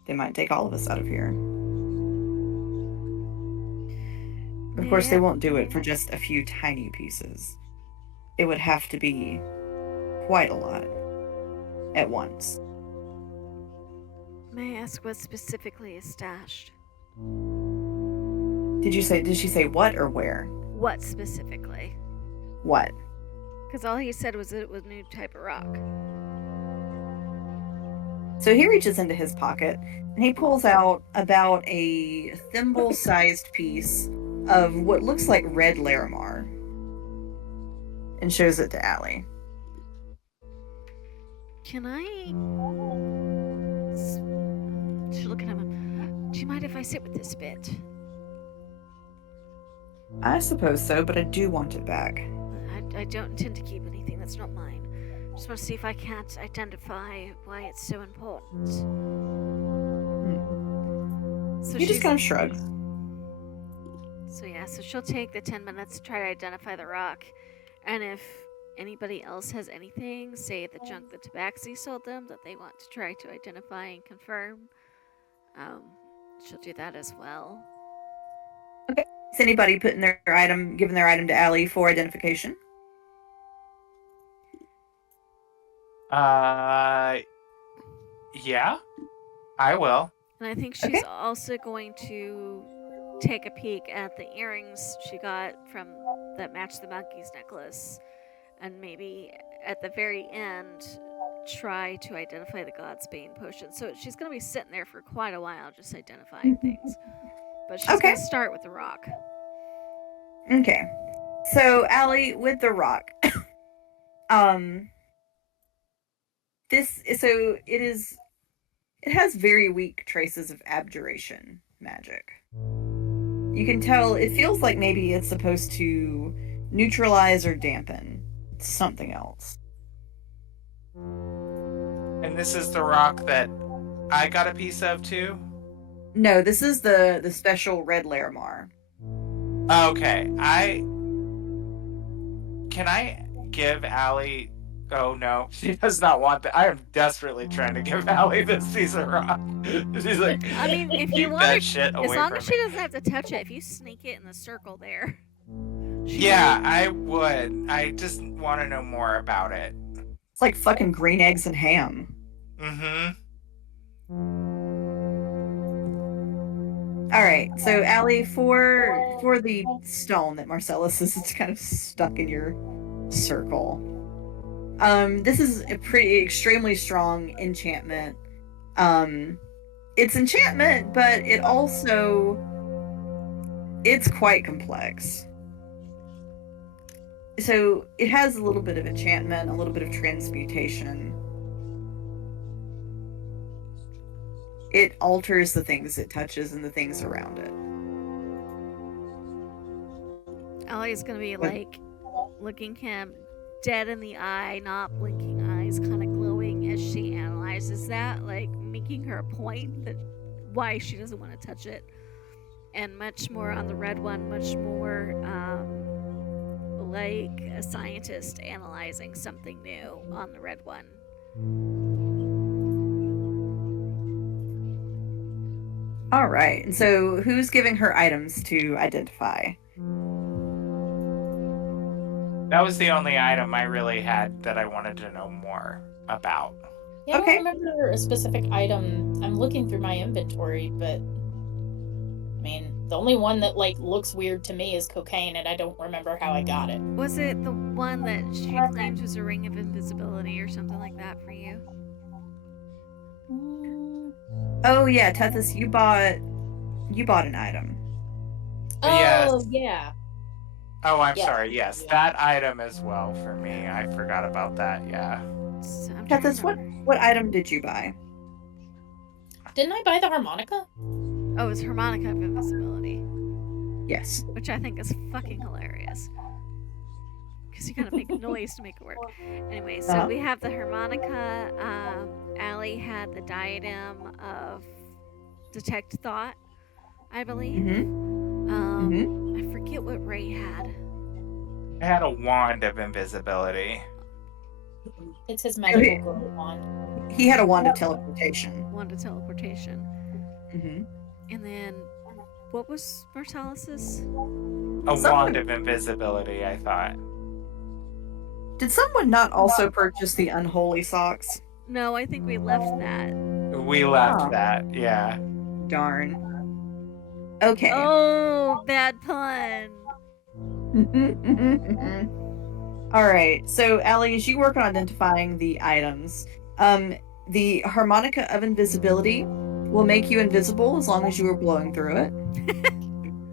they might take all of us out of here. Of course, they won't do it for just a few tiny pieces. It would have to be quite a lot at once. May I ask what specifically is stashed? Did she say what or where? What specifically? What? Because all he said was that it was a new type of rock. So he reaches into his pocket and he pulls out about a thimble-sized piece of what looks like red Larimar and shows it to Allie. Can I... She's looking at him. Do you mind if I sit with this bit? I suppose so, but I do want it back. I don't intend to keep anything that's not mine. Just want to see if I can't identify why it's so important. So He just kind of shrugs. So yeah, so she'll take the 10 minutes to try to identify the rock, and if anybody else has anything, say the junk the Tabaxi sold them that they want to try to identify and confirm, she'll do that as well. Okay. Is anybody giving their item to Allie for identification? Yeah, I will. And I think she's also going to take a peek at the earrings she got from that match the monkey's necklace, and maybe at the very end try to identify the Godsbane potion. So she's going to be sitting there for quite a while just identifying things. But she's going to start with the rock. Okay. So Allie, with the rock, it has very weak traces of abjuration magic. You can tell it feels like maybe it's supposed to neutralize or dampen something else. And this is the rock that I got a piece of too? No, this is the special red Larimar. Okay, can I give Allie? Oh no, she does not want that. I am desperately trying to give Allie this piece of rock. She's like, I mean, if you keep want that to, shit as away long from as me. she doesn't have to touch it, if you sneak it in the circle there. Yeah, I would. I just want to know more about it. It's like fucking green eggs and ham. Mm-hmm. All right, so Allie, for the stone that Marcellus is kind of stuck in your circle. This is a pretty extremely strong enchantment. It's enchantment, but it's quite complex. So it has a little bit of enchantment, a little bit of transmutation. It alters the things it touches and the things around it. Allie's gonna be like looking him dead in the eye, not blinking eyes, kind of glowing as she analyzes that, like making her a point that why she doesn't want to touch it. And much more on the red one, much more like a scientist analyzing something new on the red one. All right, and so who's giving her items to identify? That was the only item I really had that I wanted to know more about. Yeah, Okay. I don't remember a specific item. I'm looking through my inventory, but I mean, the only one that like looks weird to me is cocaine, and I don't remember how I got it. Was it the one that she claims was a ring of invisibility or something like that for you? Oh yeah, Tethys, you bought an item. Oh, Yes. yeah. Oh, I'm Yeah. sorry. Yes, that item as well for me. I forgot about that. Yeah. So I'm trying to Tethys, remember. what item did you buy? Didn't I buy the harmonica? Oh, it's harmonica of invisibility, Yes. which I think is fucking hilarious. Because you gotta make noise to make it work. Anyway, so we have the harmonica. Allie had the diadem of detect thought, I believe. Mm-hmm. I forget what Ray had. I had a wand of invisibility. It's his magical glow wand. He had a wand of teleportation. Wand of teleportation. Mm-hmm. And then, what was Martellus's? A Someone- wand of invisibility, I thought. Did someone not also purchase the unholy socks? No, I think we left that. We left Oh. that, yeah. Darn. Okay. Oh, bad pun. All right. So, Allie, as you work on identifying the items, the harmonica of invisibility will make you invisible as long as you are blowing through it.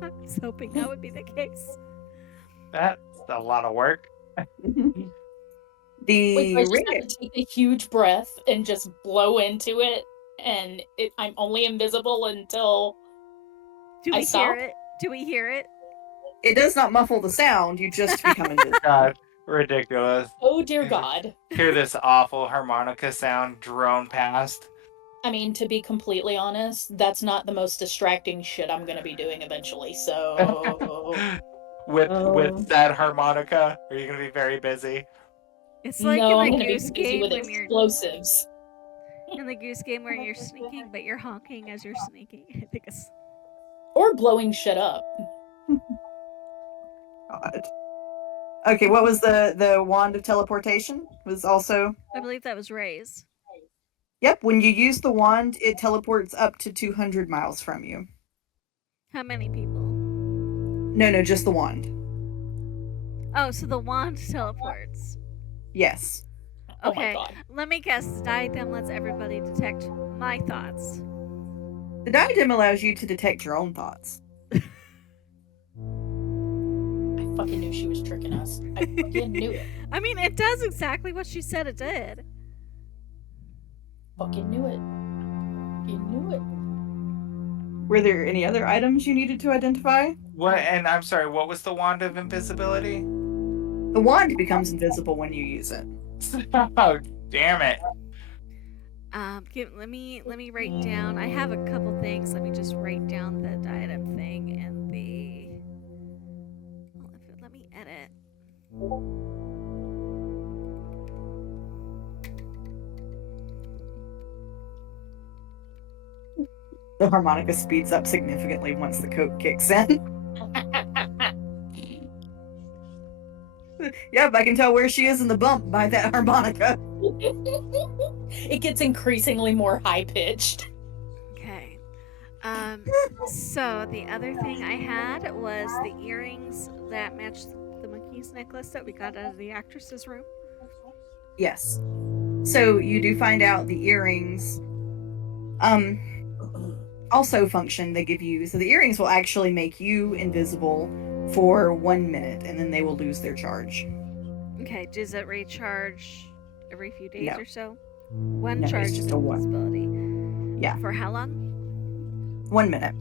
I was hoping that would be the case. That's a lot of work. The Wait, so I just ring. have to take a huge breath and just blow into it, and I'm only invisible until Do I we saw? hear it? Do we hear it? It does not muffle the sound. You just become invisible. God, ridiculous. Oh dear God. Hear this awful harmonica sound drone past. I mean, to be completely honest, that's not the most distracting shit I'm gonna be doing eventually, so... With that harmonica, are you gonna be very busy? It's like no, I'm in the gonna be goose busy game with when you're explosives. in the goose game where you're sneaking, but you're honking as you're sneaking. I think it's Or blowing shit up. God. Okay, what was the wand of teleportation? Was also. I believe that was Ray's. Yep, when you use the wand, it teleports up to 200 miles from you. How many people? No, just the wand. Oh, so the wand teleports. Yes. Oh my Okay. God. Let me guess. The diadem lets everybody detect my thoughts. The diadem allows you to detect your own thoughts. I fucking knew she was tricking us. I fucking knew it. I mean, it does exactly what she said it did. Fucking knew it. You knew it. Were there any other items you needed to identify? What? And I'm sorry, what was the wand of invisibility? The wand becomes invisible when you use it. Oh, damn it. Let me write down. I have a couple things. Let me just write down the diadem thing and the The harmonica speeds up significantly once the coke kicks in. Yep, I can tell where she is in the bump by that harmonica. It gets increasingly more high pitched. Okay. So the other thing I had was the earrings that matched the monkey's necklace that we got out of the actress's room. Yes. So you do find out the earrings also function. They give you, so the earrings will actually make you invisible for 1 minute, and then they will lose their charge. Okay, does it recharge every few days No. or so? One No, it's charge just of a one. invisibility. Yeah. For how long? 1 minute.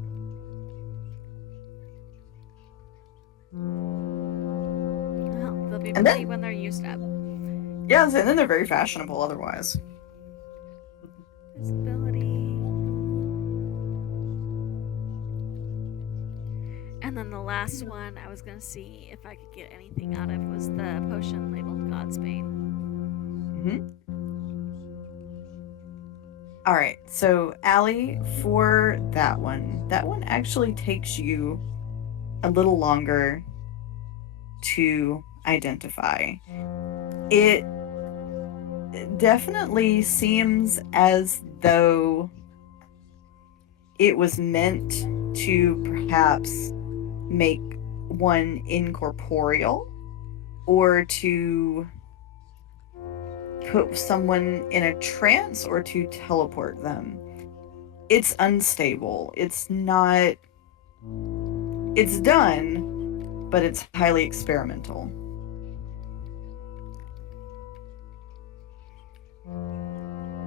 Well, they'll be And pretty then- when they're used up. Yeah, and then they're very fashionable otherwise. Visibility. And then the last one I was gonna see if I could get anything out of was the potion labeled Godsbane. Alright, so Allie, for that one actually takes you a little longer to identify. It definitely seems as though it was meant to perhaps make one incorporeal, or to put someone in a trance, or to teleport them. It's unstable. It's not... It's done, but it's highly experimental.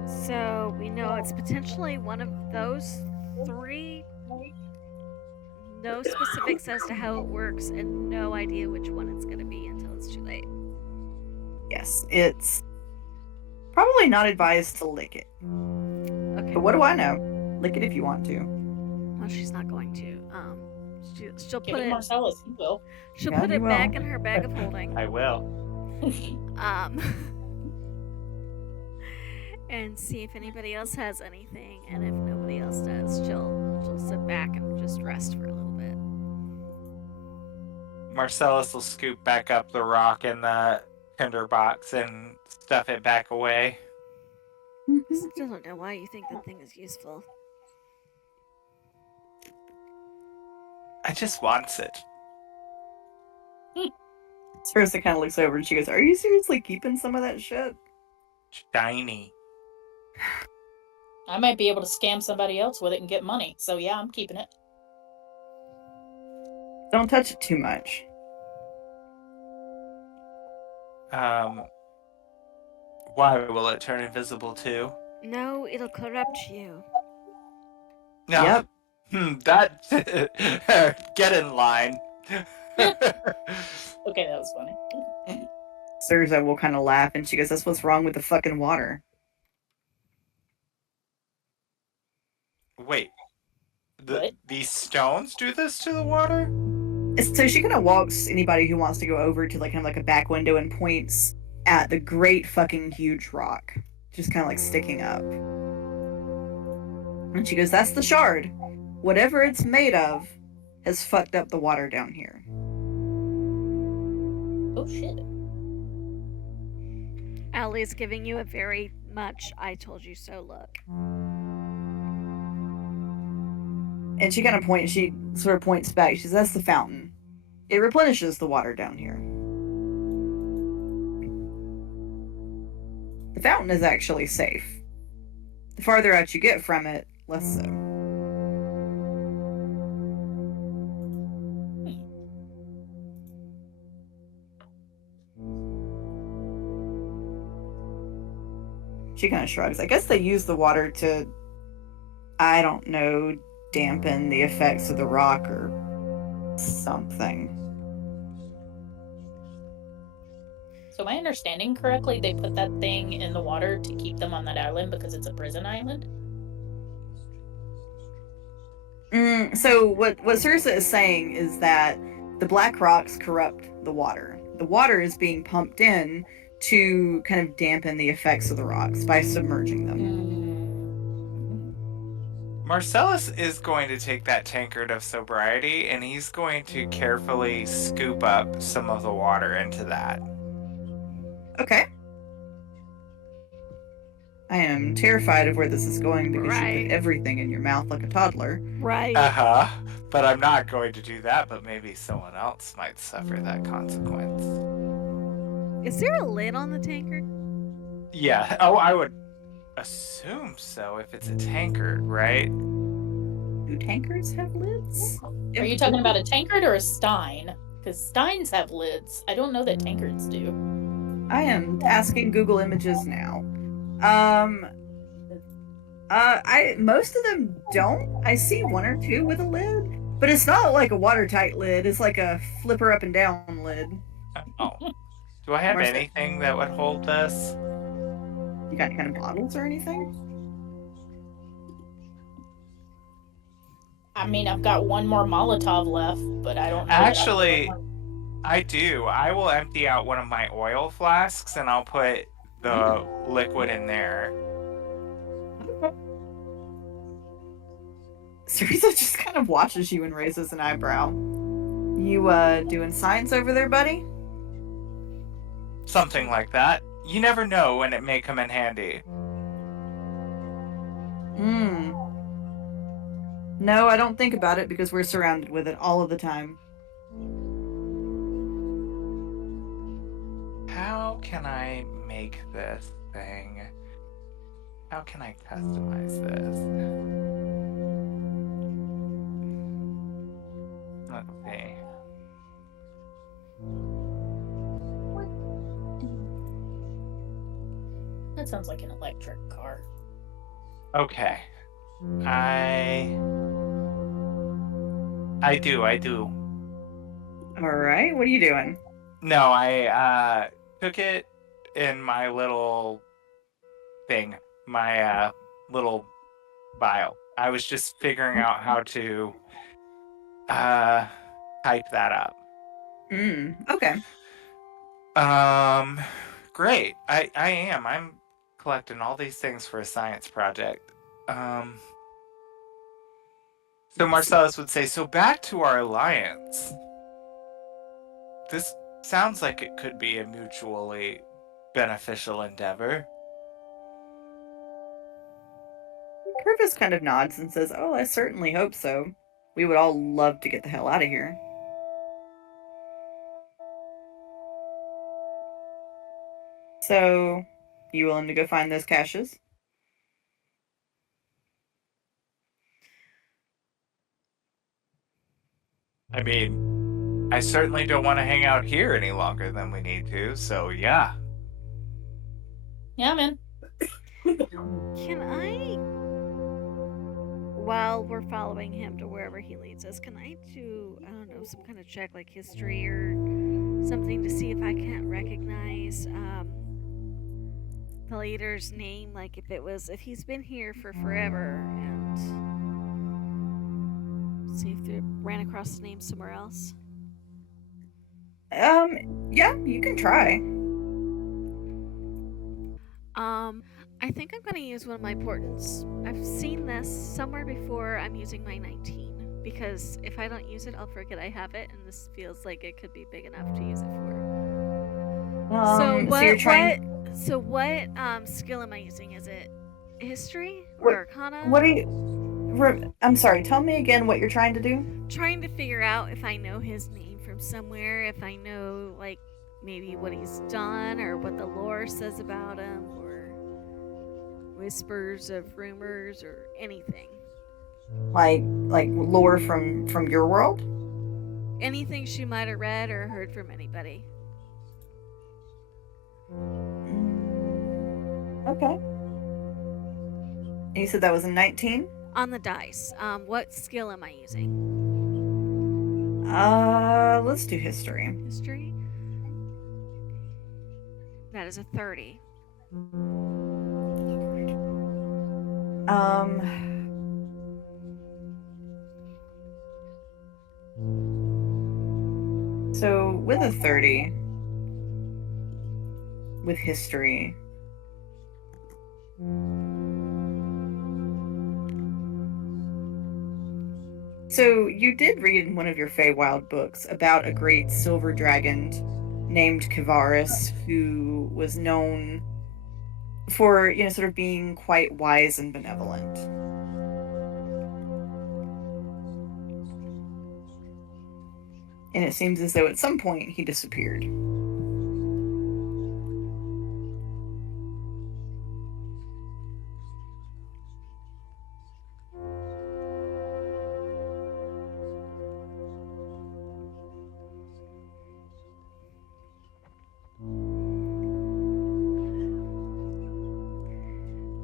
So we know it's potentially one of those three. No specifics as to how it works, and no idea which one it's going to be until it's too late. Yes, it's probably not advised to lick it. Okay. But what do I know? Lick it if you want to. Well, she's not going to. She'll Give put it to it. Marcellus, he will. She'll Yeah, put you it back will. in her bag of holding. I will. And see if anybody else has anything, and if nobody else does, she'll sit back and just rest for a little bit. Marcellus will scoop back up the rock in the tinder box and stuff it back away. Still don't know why you think that thing is useful. I just wants it. Sarissa kind of looks over and she goes, "Are you seriously keeping some of that shit?" Shiny. I might be able to scam somebody else with it and get money. So yeah, I'm keeping it. Don't touch it too much. Why will it turn invisible too? No, it'll corrupt you. No. Yep. That get in line. Okay, that was funny. Sarissa will kind of laugh and she goes, "That's what's wrong with the fucking water." Wait. What? These stones do this to the water? So she kind of walks anybody who wants to go over to like kind of like a back window and points at the great fucking huge rock, just kind of like sticking up. And she goes, "That's the shard. Whatever it's made of has fucked up the water down here." Oh shit. Allie's giving you a very much "I told you so" look. And she kind of points, she sort of points back. She says, "That's the fountain. It replenishes the water down here." The fountain is actually safe. The farther out you get from it, less so. She kind of shrugs. I guess they use the water to, I don't know, dampen the effects of the rock or something. So am I understanding correctly? They put that thing in the water to keep them on that island because it's a prison island? So what Sarissa is saying is that the black rocks corrupt the water. the water is being pumped in to kind of dampen the effects of the rocks by submerging them. Marcellus is going to take that tankard of sobriety and he's going to carefully scoop up some of the water into that. Okay. I am terrified of where this is going because you Right. put everything in your mouth like a toddler. Right. Uh-huh. But I'm not going to do that, but maybe someone else might suffer that consequence. Is there a lid on the tankard? Yeah. Oh, I would assume so if it's a tankard, right? Do tankards have lids? Are you talking about a tankard or a stein? Because steins have lids. I don't know that tankards do. I am asking Google Images now. Most of them don't. I see one or two with a lid, but it's not like a watertight lid. It's like a flipper up and down lid. Oh. Do I have Marcel- anything that would hold this? You got any kind of bottles or anything? I mean, I've got one more Molotov left, but I don't know. Actually, I do. I will empty out one of my oil flasks and I'll put the liquid in there. Cerisa just kind of watches you and raises an eyebrow. You, doing science over there, buddy? Something like that. You never know when it may come in handy. No, I don't think about it because we're surrounded with it all of the time. How can I make this thing? How can I customize this? Let's see. That sounds like an electric car. Okay. I do. Alright, what are you doing? No, I took it in my little thing, my little vial. I was just figuring out how to type that up. Okay. Great. I am. I'm collecting all these things for a science project. So Marcellus would say, so back to our alliance. This sounds like it could be a mutually beneficial endeavor. Purvis kind of nods and says, "Oh, I certainly hope so. We would all love to get the hell out of here." So, you willing to go find those caches? I mean, I certainly don't want to hang out here any longer than we need to, so yeah. Yeah, man. Can I, while we're following him to wherever he leads us, can I do, I don't know, some kind of check like history or something to see if I can't recognize the leader's name? Like if he's been here for forever, and see if they ran across the name somewhere else. Yeah, you can try. I think I'm gonna use one of my portents. I've seen this somewhere before. I'm using my 19 because if I don't use it, I'll forget I have it, and this feels like it could be big enough to use it for. So you're trying. what skill am I using? Is it history What- or arcana? What are you? I'm sorry. Tell me again what you're trying to do. Trying to figure out if I know his name from somewhere, if I know like maybe what he's done or what the lore says about him, or whispers of rumors or anything. Like lore from your world. Anything she might have read or heard from anybody. Okay. And you said that was a 19? On the dice. What skill am I using? Let's do history. History? That is a 30. So with a 30, with history. So, you did read in one of your Feywild books about a great silver dragon named Kivaris who was known for, sort of being quite wise and benevolent. And it seems as though at some point he disappeared.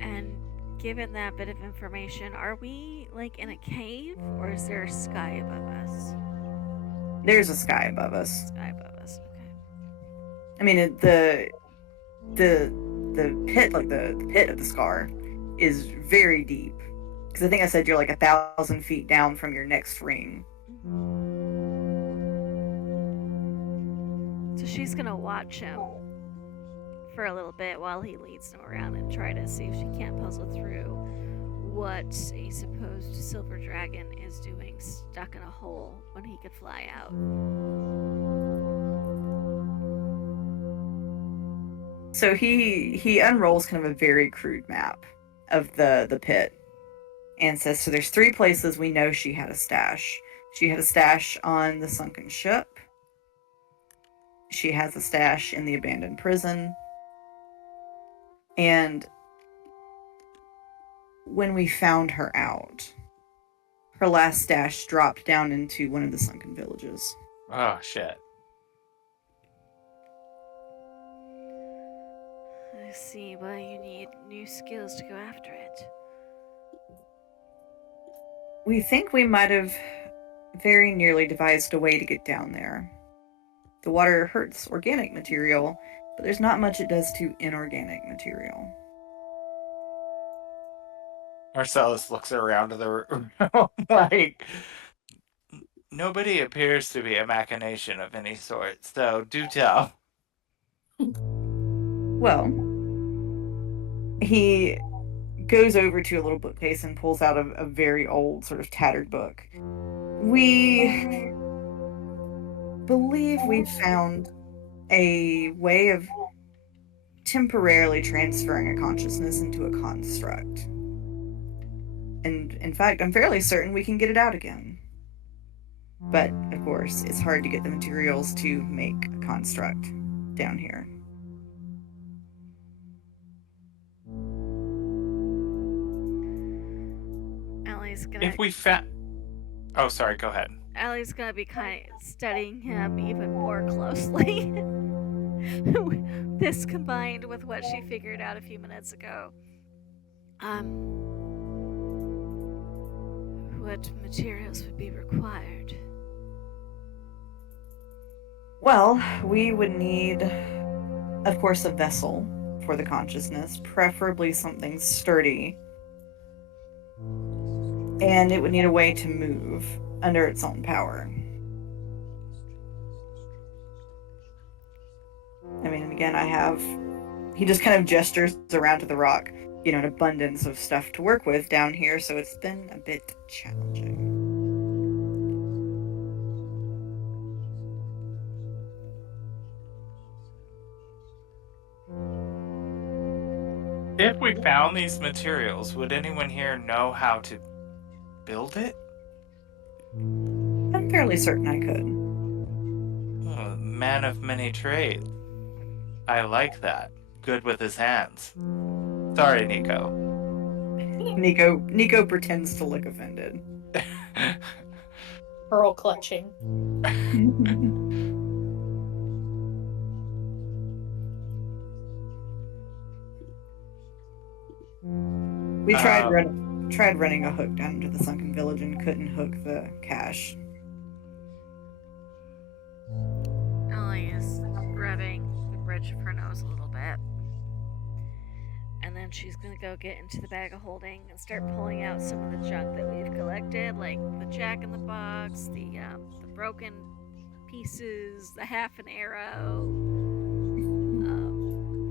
And given that bit of information, are we like in a cave or is there a sky above us? There's a sky above us. Sky above us. Okay. I mean, the pit, like the pit of the scar, is very deep. Because I think I said you're like 1,000 feet down from your next ring. So she's gonna watch him for a little bit while he leads them around and try to see if she can't puzzle through what a supposed silver dragon is doing stuck in a hole when he could fly out. So he unrolls kind of a very crude map of the pit and says, so there's 3 places we know she had a stash. She had a stash on the sunken ship. She has a stash in the abandoned prison. And when we found her out, her last stash dropped down into one of the sunken villages. Oh, shit. I see why you need new skills to go after it. We think we might have very nearly devised a way to get down there. The water hurts organic material, but there's not much it does to inorganic material. Marcellus looks around the room like, nobody appears to be a machination of any sort, so do tell. Well, he goes over to a little bookcase and pulls out a very old, sort of tattered book. We believe we've found a way of temporarily transferring a consciousness into a construct. And in fact, I'm fairly certain we can get it out again. But, of course, it's hard to get the materials to make a construct down here. Allie's gonna. If we found... Oh, sorry, go ahead. Allie's gonna be kind of studying him even more closely. This combined with what she figured out a few minutes ago. What materials would be required? Well, we would need, of course, a vessel for the consciousness, preferably something sturdy. And it would need a way to move under its own power. I mean, and again, he just kind of gestures around to the rock, an abundance of stuff to work with down here, so it's been a bit challenging. If we found these materials, would anyone here know how to build it? I'm fairly certain I could. Oh, man of many trades. I like that. Good with his hands. Sorry, Nico. Nico pretends to look offended. Pearl clutching. We tried running a hook down into the sunken village and couldn't hook the cache. Ellie is rubbing the bridge of her nose a little bit. And then she's gonna go get into the bag of holding and start pulling out some of the junk that we've collected, like the jack in the box, the broken pieces, the half an arrow,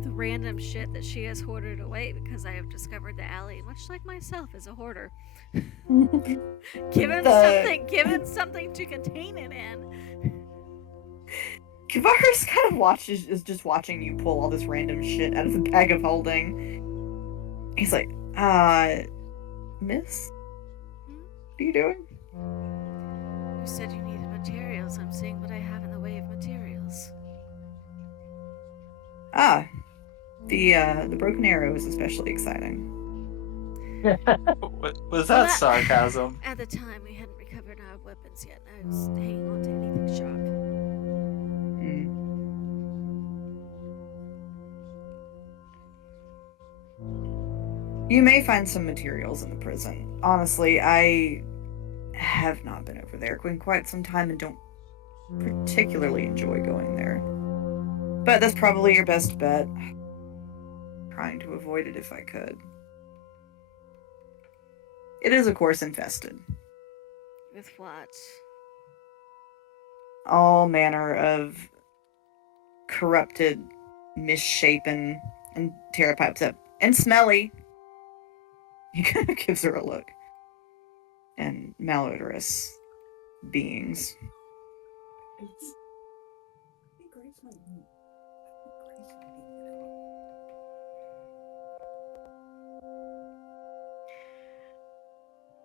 the the random shit that she has hoarded away because I have discovered the alley, much like myself, is a hoarder. Given something to contain it in. Kavaris kind of is just watching you pull all this random shit out of the bag of holding. He's like, miss? What are you doing? You said you needed materials. I'm seeing what I have in the way of materials. The broken arrow is especially exciting. Was that sarcasm? At the time, we hadn't recovered our weapons yet, and I was hanging on to anything sharp. You may find some materials in the prison. Honestly, I have not been over there in quite some time and don't particularly enjoy going there. But that's probably your best bet. Trying to avoid it if I could. It is, of course, infested. With what? All manner of corrupted, misshapen, and pipes up. And smelly. He kind of gives her a look. And malodorous beings.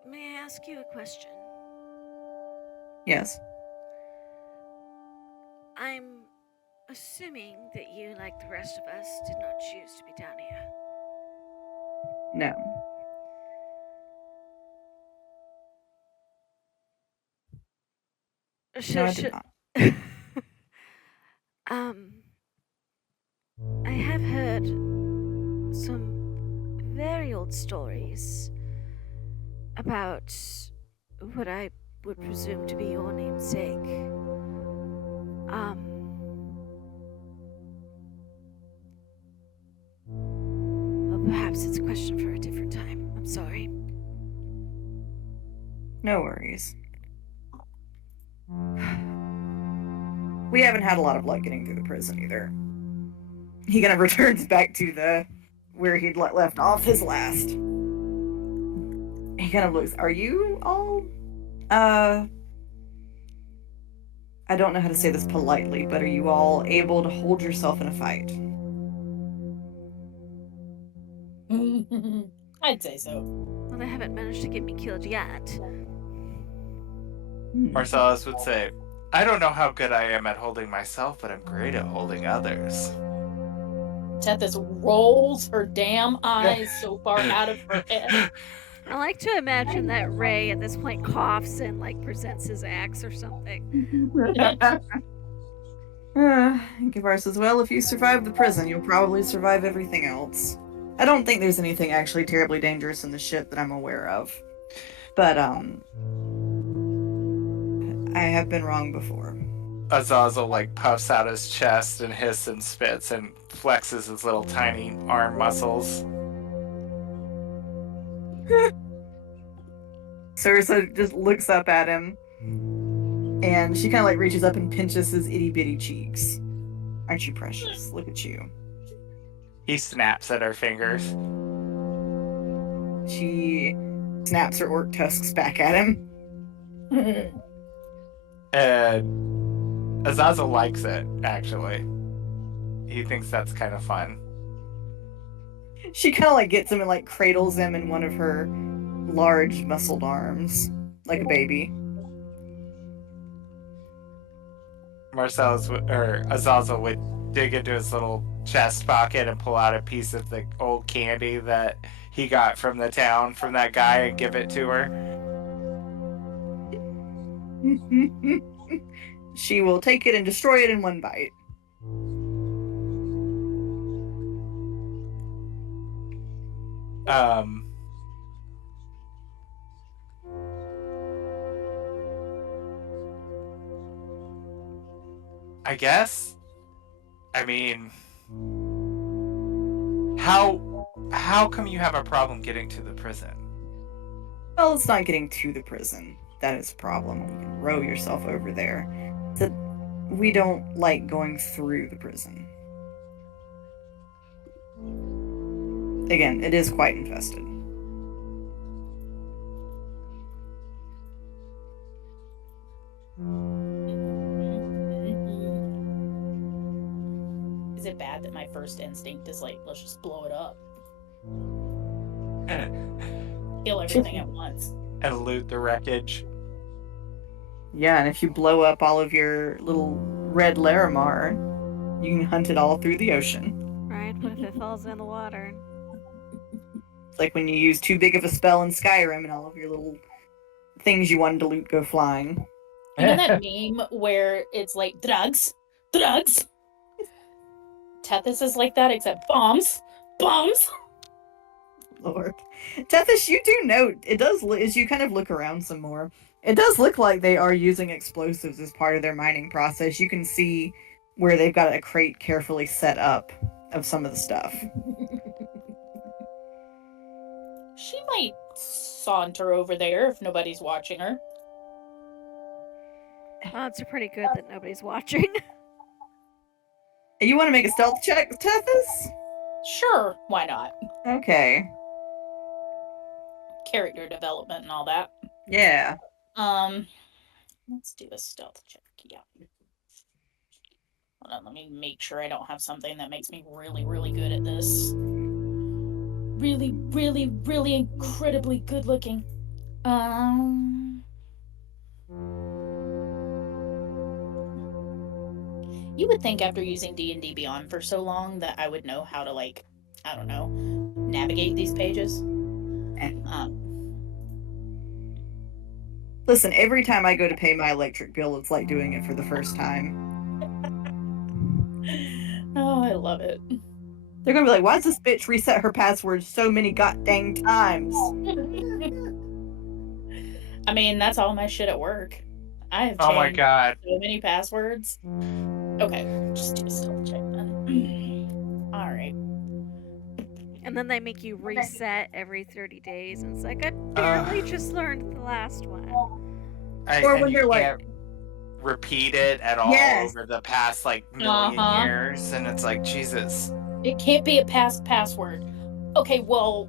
May I ask you a question? Yes. I'm assuming that you, like the rest of us, did not choose to be down here. No. No, I did not. I have heard some very old stories about what I would presume to be your namesake. Well, perhaps it's a question for a different time. I'm sorry. No worries. We haven't had a lot of luck getting through the prison either. He kind of returns back to where he'd left off his last. He kind of looks, are you all, I don't know how to say this politely, but are you all able to hold yourself in a fight? I'd say so. Well, they haven't managed to get me killed yet. Marcellus would say, I don't know how good I am at holding myself, but I'm great at holding others. Tethys rolls her damn eyes so far out of her head. I like to imagine that Ray at this point coughs and presents his axe or something. Gavar says, well, if you survive the prison, you'll probably survive everything else. I don't think there's anything actually terribly dangerous in the ship that I'm aware of. But, I have been wrong before. Azazel puffs out his chest and hisses and spits and flexes his little tiny arm muscles. Sarsa just looks up at him, and she kind of reaches up and pinches his itty bitty cheeks. Aren't you precious? Look at you. He snaps at her fingers. She snaps her orc tusks back at him. And Azazel likes it, actually. He thinks that's kind of fun. She kind of gets him and cradles him in one of her large muscled arms, like a baby. Azazel would dig into his little chest pocket and pull out a piece of the old candy that he got from the town from that guy and give it to her. She will take it and destroy it in one bite. I guess. I mean, how come you have a problem getting to the prison? Well, it's not getting to the prison. That is a problem. You can row yourself over there. We don't like going through the prison. Again, it is quite infested. Is it bad that my first instinct is like, let's just blow it up? Kill everything at once. And loot the wreckage. Yeah, and if you blow up all of your little red Larimar, you can hunt it all through the ocean. Right? What if it falls in the water? It's like when you use too big of a spell in Skyrim and all of your little things you wanted to loot go flying. You know that meme where it's like, drugs? Drugs? Tethys is like that, except bombs. Bombs! Lord. Tethys, you do note, it does, as you kind of look around some more, it does look like they are using explosives as part of their mining process. You can see where they've got a crate carefully set up of some of the stuff. She might saunter over there if nobody's watching her. Odds are pretty good that nobody's watching. You want to make a stealth check, Tethys? Sure, why not? Okay. Character development and all that. Yeah. Let's do a stealth check. Yeah. Hold on, let me make sure I don't have something that makes me really, really good at this. Really, really, really incredibly good looking. You would think after using D&D Beyond for so long that I would know how to, like, I don't know, navigate these pages. Listen, every time I go to pay my electric bill, it's like doing it for the first time. Oh, I love it. They're gonna be like, why does this bitch reset her password so many goddamn times? I mean, that's all my shit at work. I have Oh my changed god. so many passwords. Okay, just do a stealth check then. Alright. And then they make you reset every 30 days, and it's like, I barely just learned the last one. Or And when you they're like- can't repeat it at all Yes. over the past like million Uh-huh. years, and it's like, Jesus. It can't be a past password. Okay, well,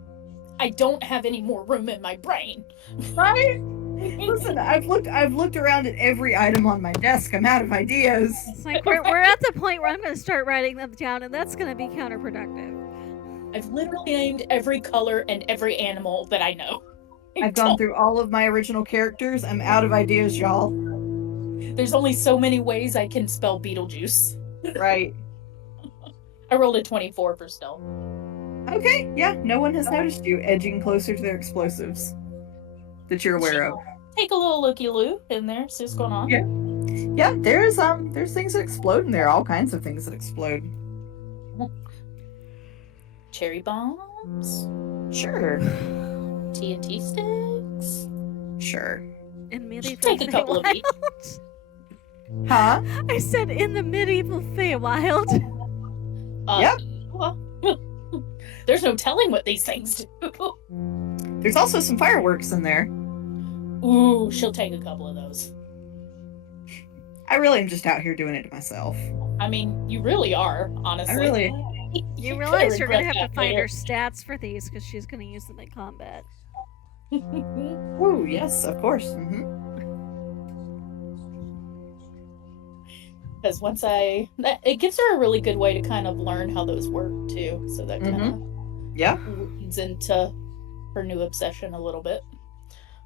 I don't have any more room in my brain. Right? Listen, I've looked around at every item on my desk. I'm out of ideas. It's like, we're at the point where I'm going to start writing them down, and that's going to be counterproductive. I've literally named every color and every animal that I know. I've gone through all of my original characters. I'm out of ideas, y'all. There's only so many ways I can spell Beetlejuice. Right. I rolled a 24 for stealth. Okay, yeah, no one has noticed you edging closer to their explosives that you're aware of. Take a little looky-loo in there, see what's going on. Yeah. Yeah, there's things that explode in there, all kinds of things that explode. Cherry bombs, Sure. TNT sticks. Sure. In medieval Take a couple of each. Feywild. Huh? I said in the medieval Feywild. Yep. Well, there's no telling what these things do. There's also some fireworks in there. Ooh, she'll take a couple of those. I really am just out here doing it to myself. I mean, you really are, honestly. I really- You realize you're going to have to find her stats for these because she's going to use them in combat. Woo, yes, of course. Mm-hmm. Because it gives her a really good way to kind of learn how those work too. So that kind of Yeah. leads into her new obsession a little bit.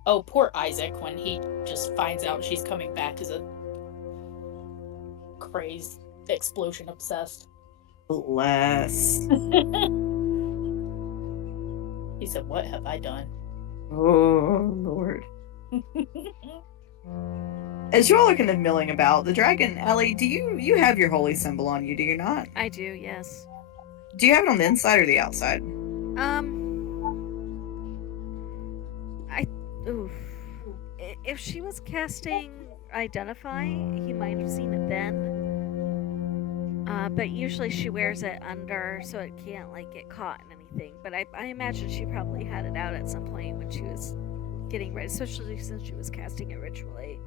Oh, poor Isaac when he just finds out she's coming back as a crazed, explosion obsessed. Bless. He said, "What have I done?" Oh, Lord. As you all are kind of milling about, the dragon, Ellie, do you have your holy symbol on you, do you not? I do, yes. Do you have it on the inside or the outside? Oof. If she was casting Identify, he might have seen it then. But usually she wears it under so it can't, like, get caught in anything. But I imagine she probably had it out at some point when she was getting ready, especially since she was casting it ritually.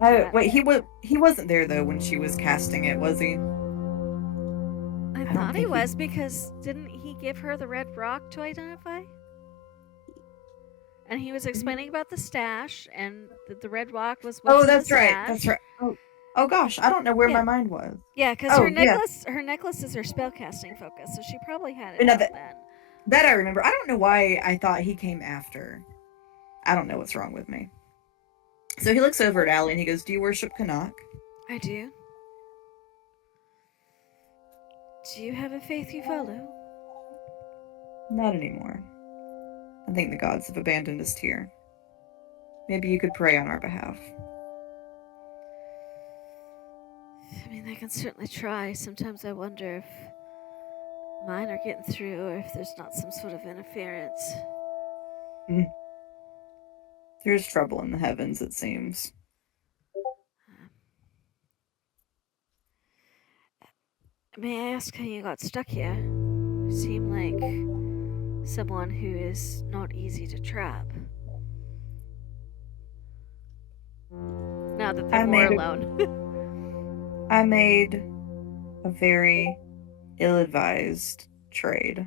Wait, he wasn't there, though, when she was casting it, was he? I don't thought he think he- was because didn't he give her the red rock to identify? And he was explaining about the stash, and that the red rock was what's Oh, in the that's right. stash. That's right. Oh gosh, I don't know where Yeah. my mind was. Yeah, because Oh, her yeah. necklace is her spellcasting focus, so she probably had it But no, out then. That I remember. I don't know why I thought he came after. I don't know what's wrong with me. So he looks over at Allie and he goes, "Do you worship Canuck?" I do. Do you have a faith you follow? Not anymore. I think the gods have abandoned us here. Maybe you could pray on our behalf. I mean, I can certainly try. Sometimes I wonder if mine are getting through or if there's not some sort of interference. There's trouble in the heavens, it seems. May I ask how you got stuck here? You seem like someone who is not easy to trap. Now that they're more alone. I made a very ill-advised trade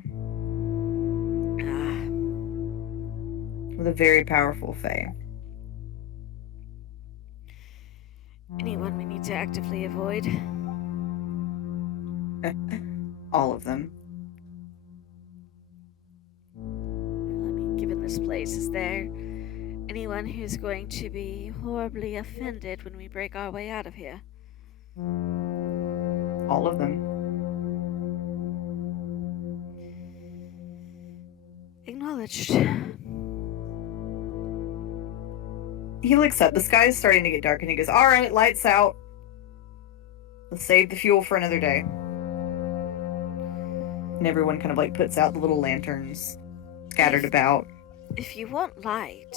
with a very powerful fae. Anyone we need to actively avoid? All of them. I mean, given this place, is there anyone who's going to be horribly offended when we break our way out of here? All of them. Acknowledged. He looks up. The sky is starting to get dark, and he goes, "All right, lights out. Let's save the fuel for another day." And everyone kind of like puts out the little lanterns scattered about. If you want light,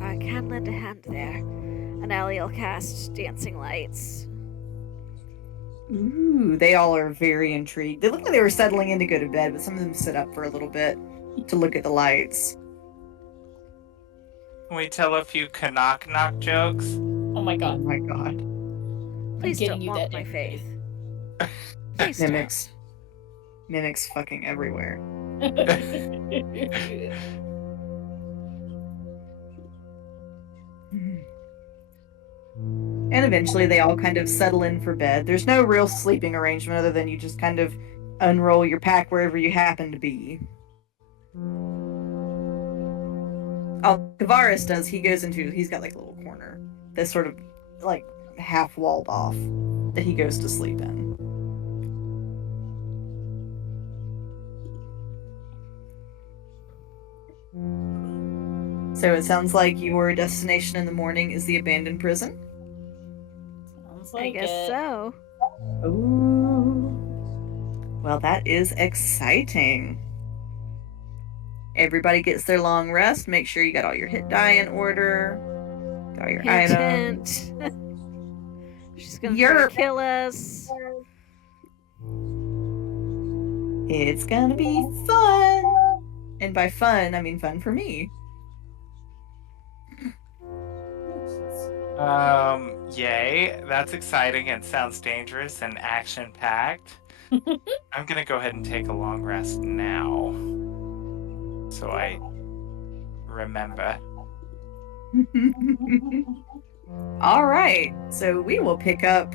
I can lend a hand there. And Allie will cast dancing lights. Ooh, they all are very intrigued. They look like they were settling in to go to bed, but some of them sit up for a little bit to look at the lights. Can we tell a few knock jokes? Oh my Oh god. my god. Please getting don't you mock that my information. faith. Please don't. Mimics fucking everywhere. And eventually they all kind of settle in for bed. There's no real sleeping arrangement other than you just kind of unroll your pack wherever you happen to be. All Kavaris does, he's got like a little corner that's sort of like half walled off that he goes to sleep in. So it sounds like your destination in the morning is the abandoned prison? Sounds I like guess it. so. Ooh. Well, that is exciting. Everybody gets their long rest. Make sure you got all your hit die in order. Got all your Hint, items. hint. She's gonna try Yerp. to kill us. It's gonna be fun. And by fun, I mean fun for me. Yay. That's exciting and sounds dangerous and action-packed. I'm gonna go ahead and take a long rest now. So I remember. All right. So we will pick up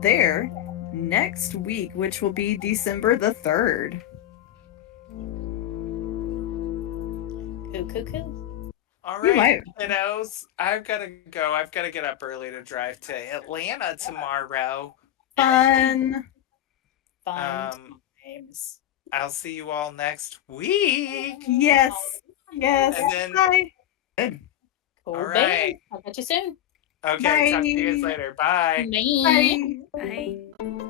there next week, which will be December the 3rd. Cool. All You right, kiddos. I've got to go. I've got to get up early to drive to Atlanta tomorrow. Fun. Fun times. I'll see you all next week. Yes. Yes. And then- Bye. Good. Cool. All Babe. right. I'll catch you soon. Okay, talk to you guys Bye. later. Bye. Bye. Bye. Bye.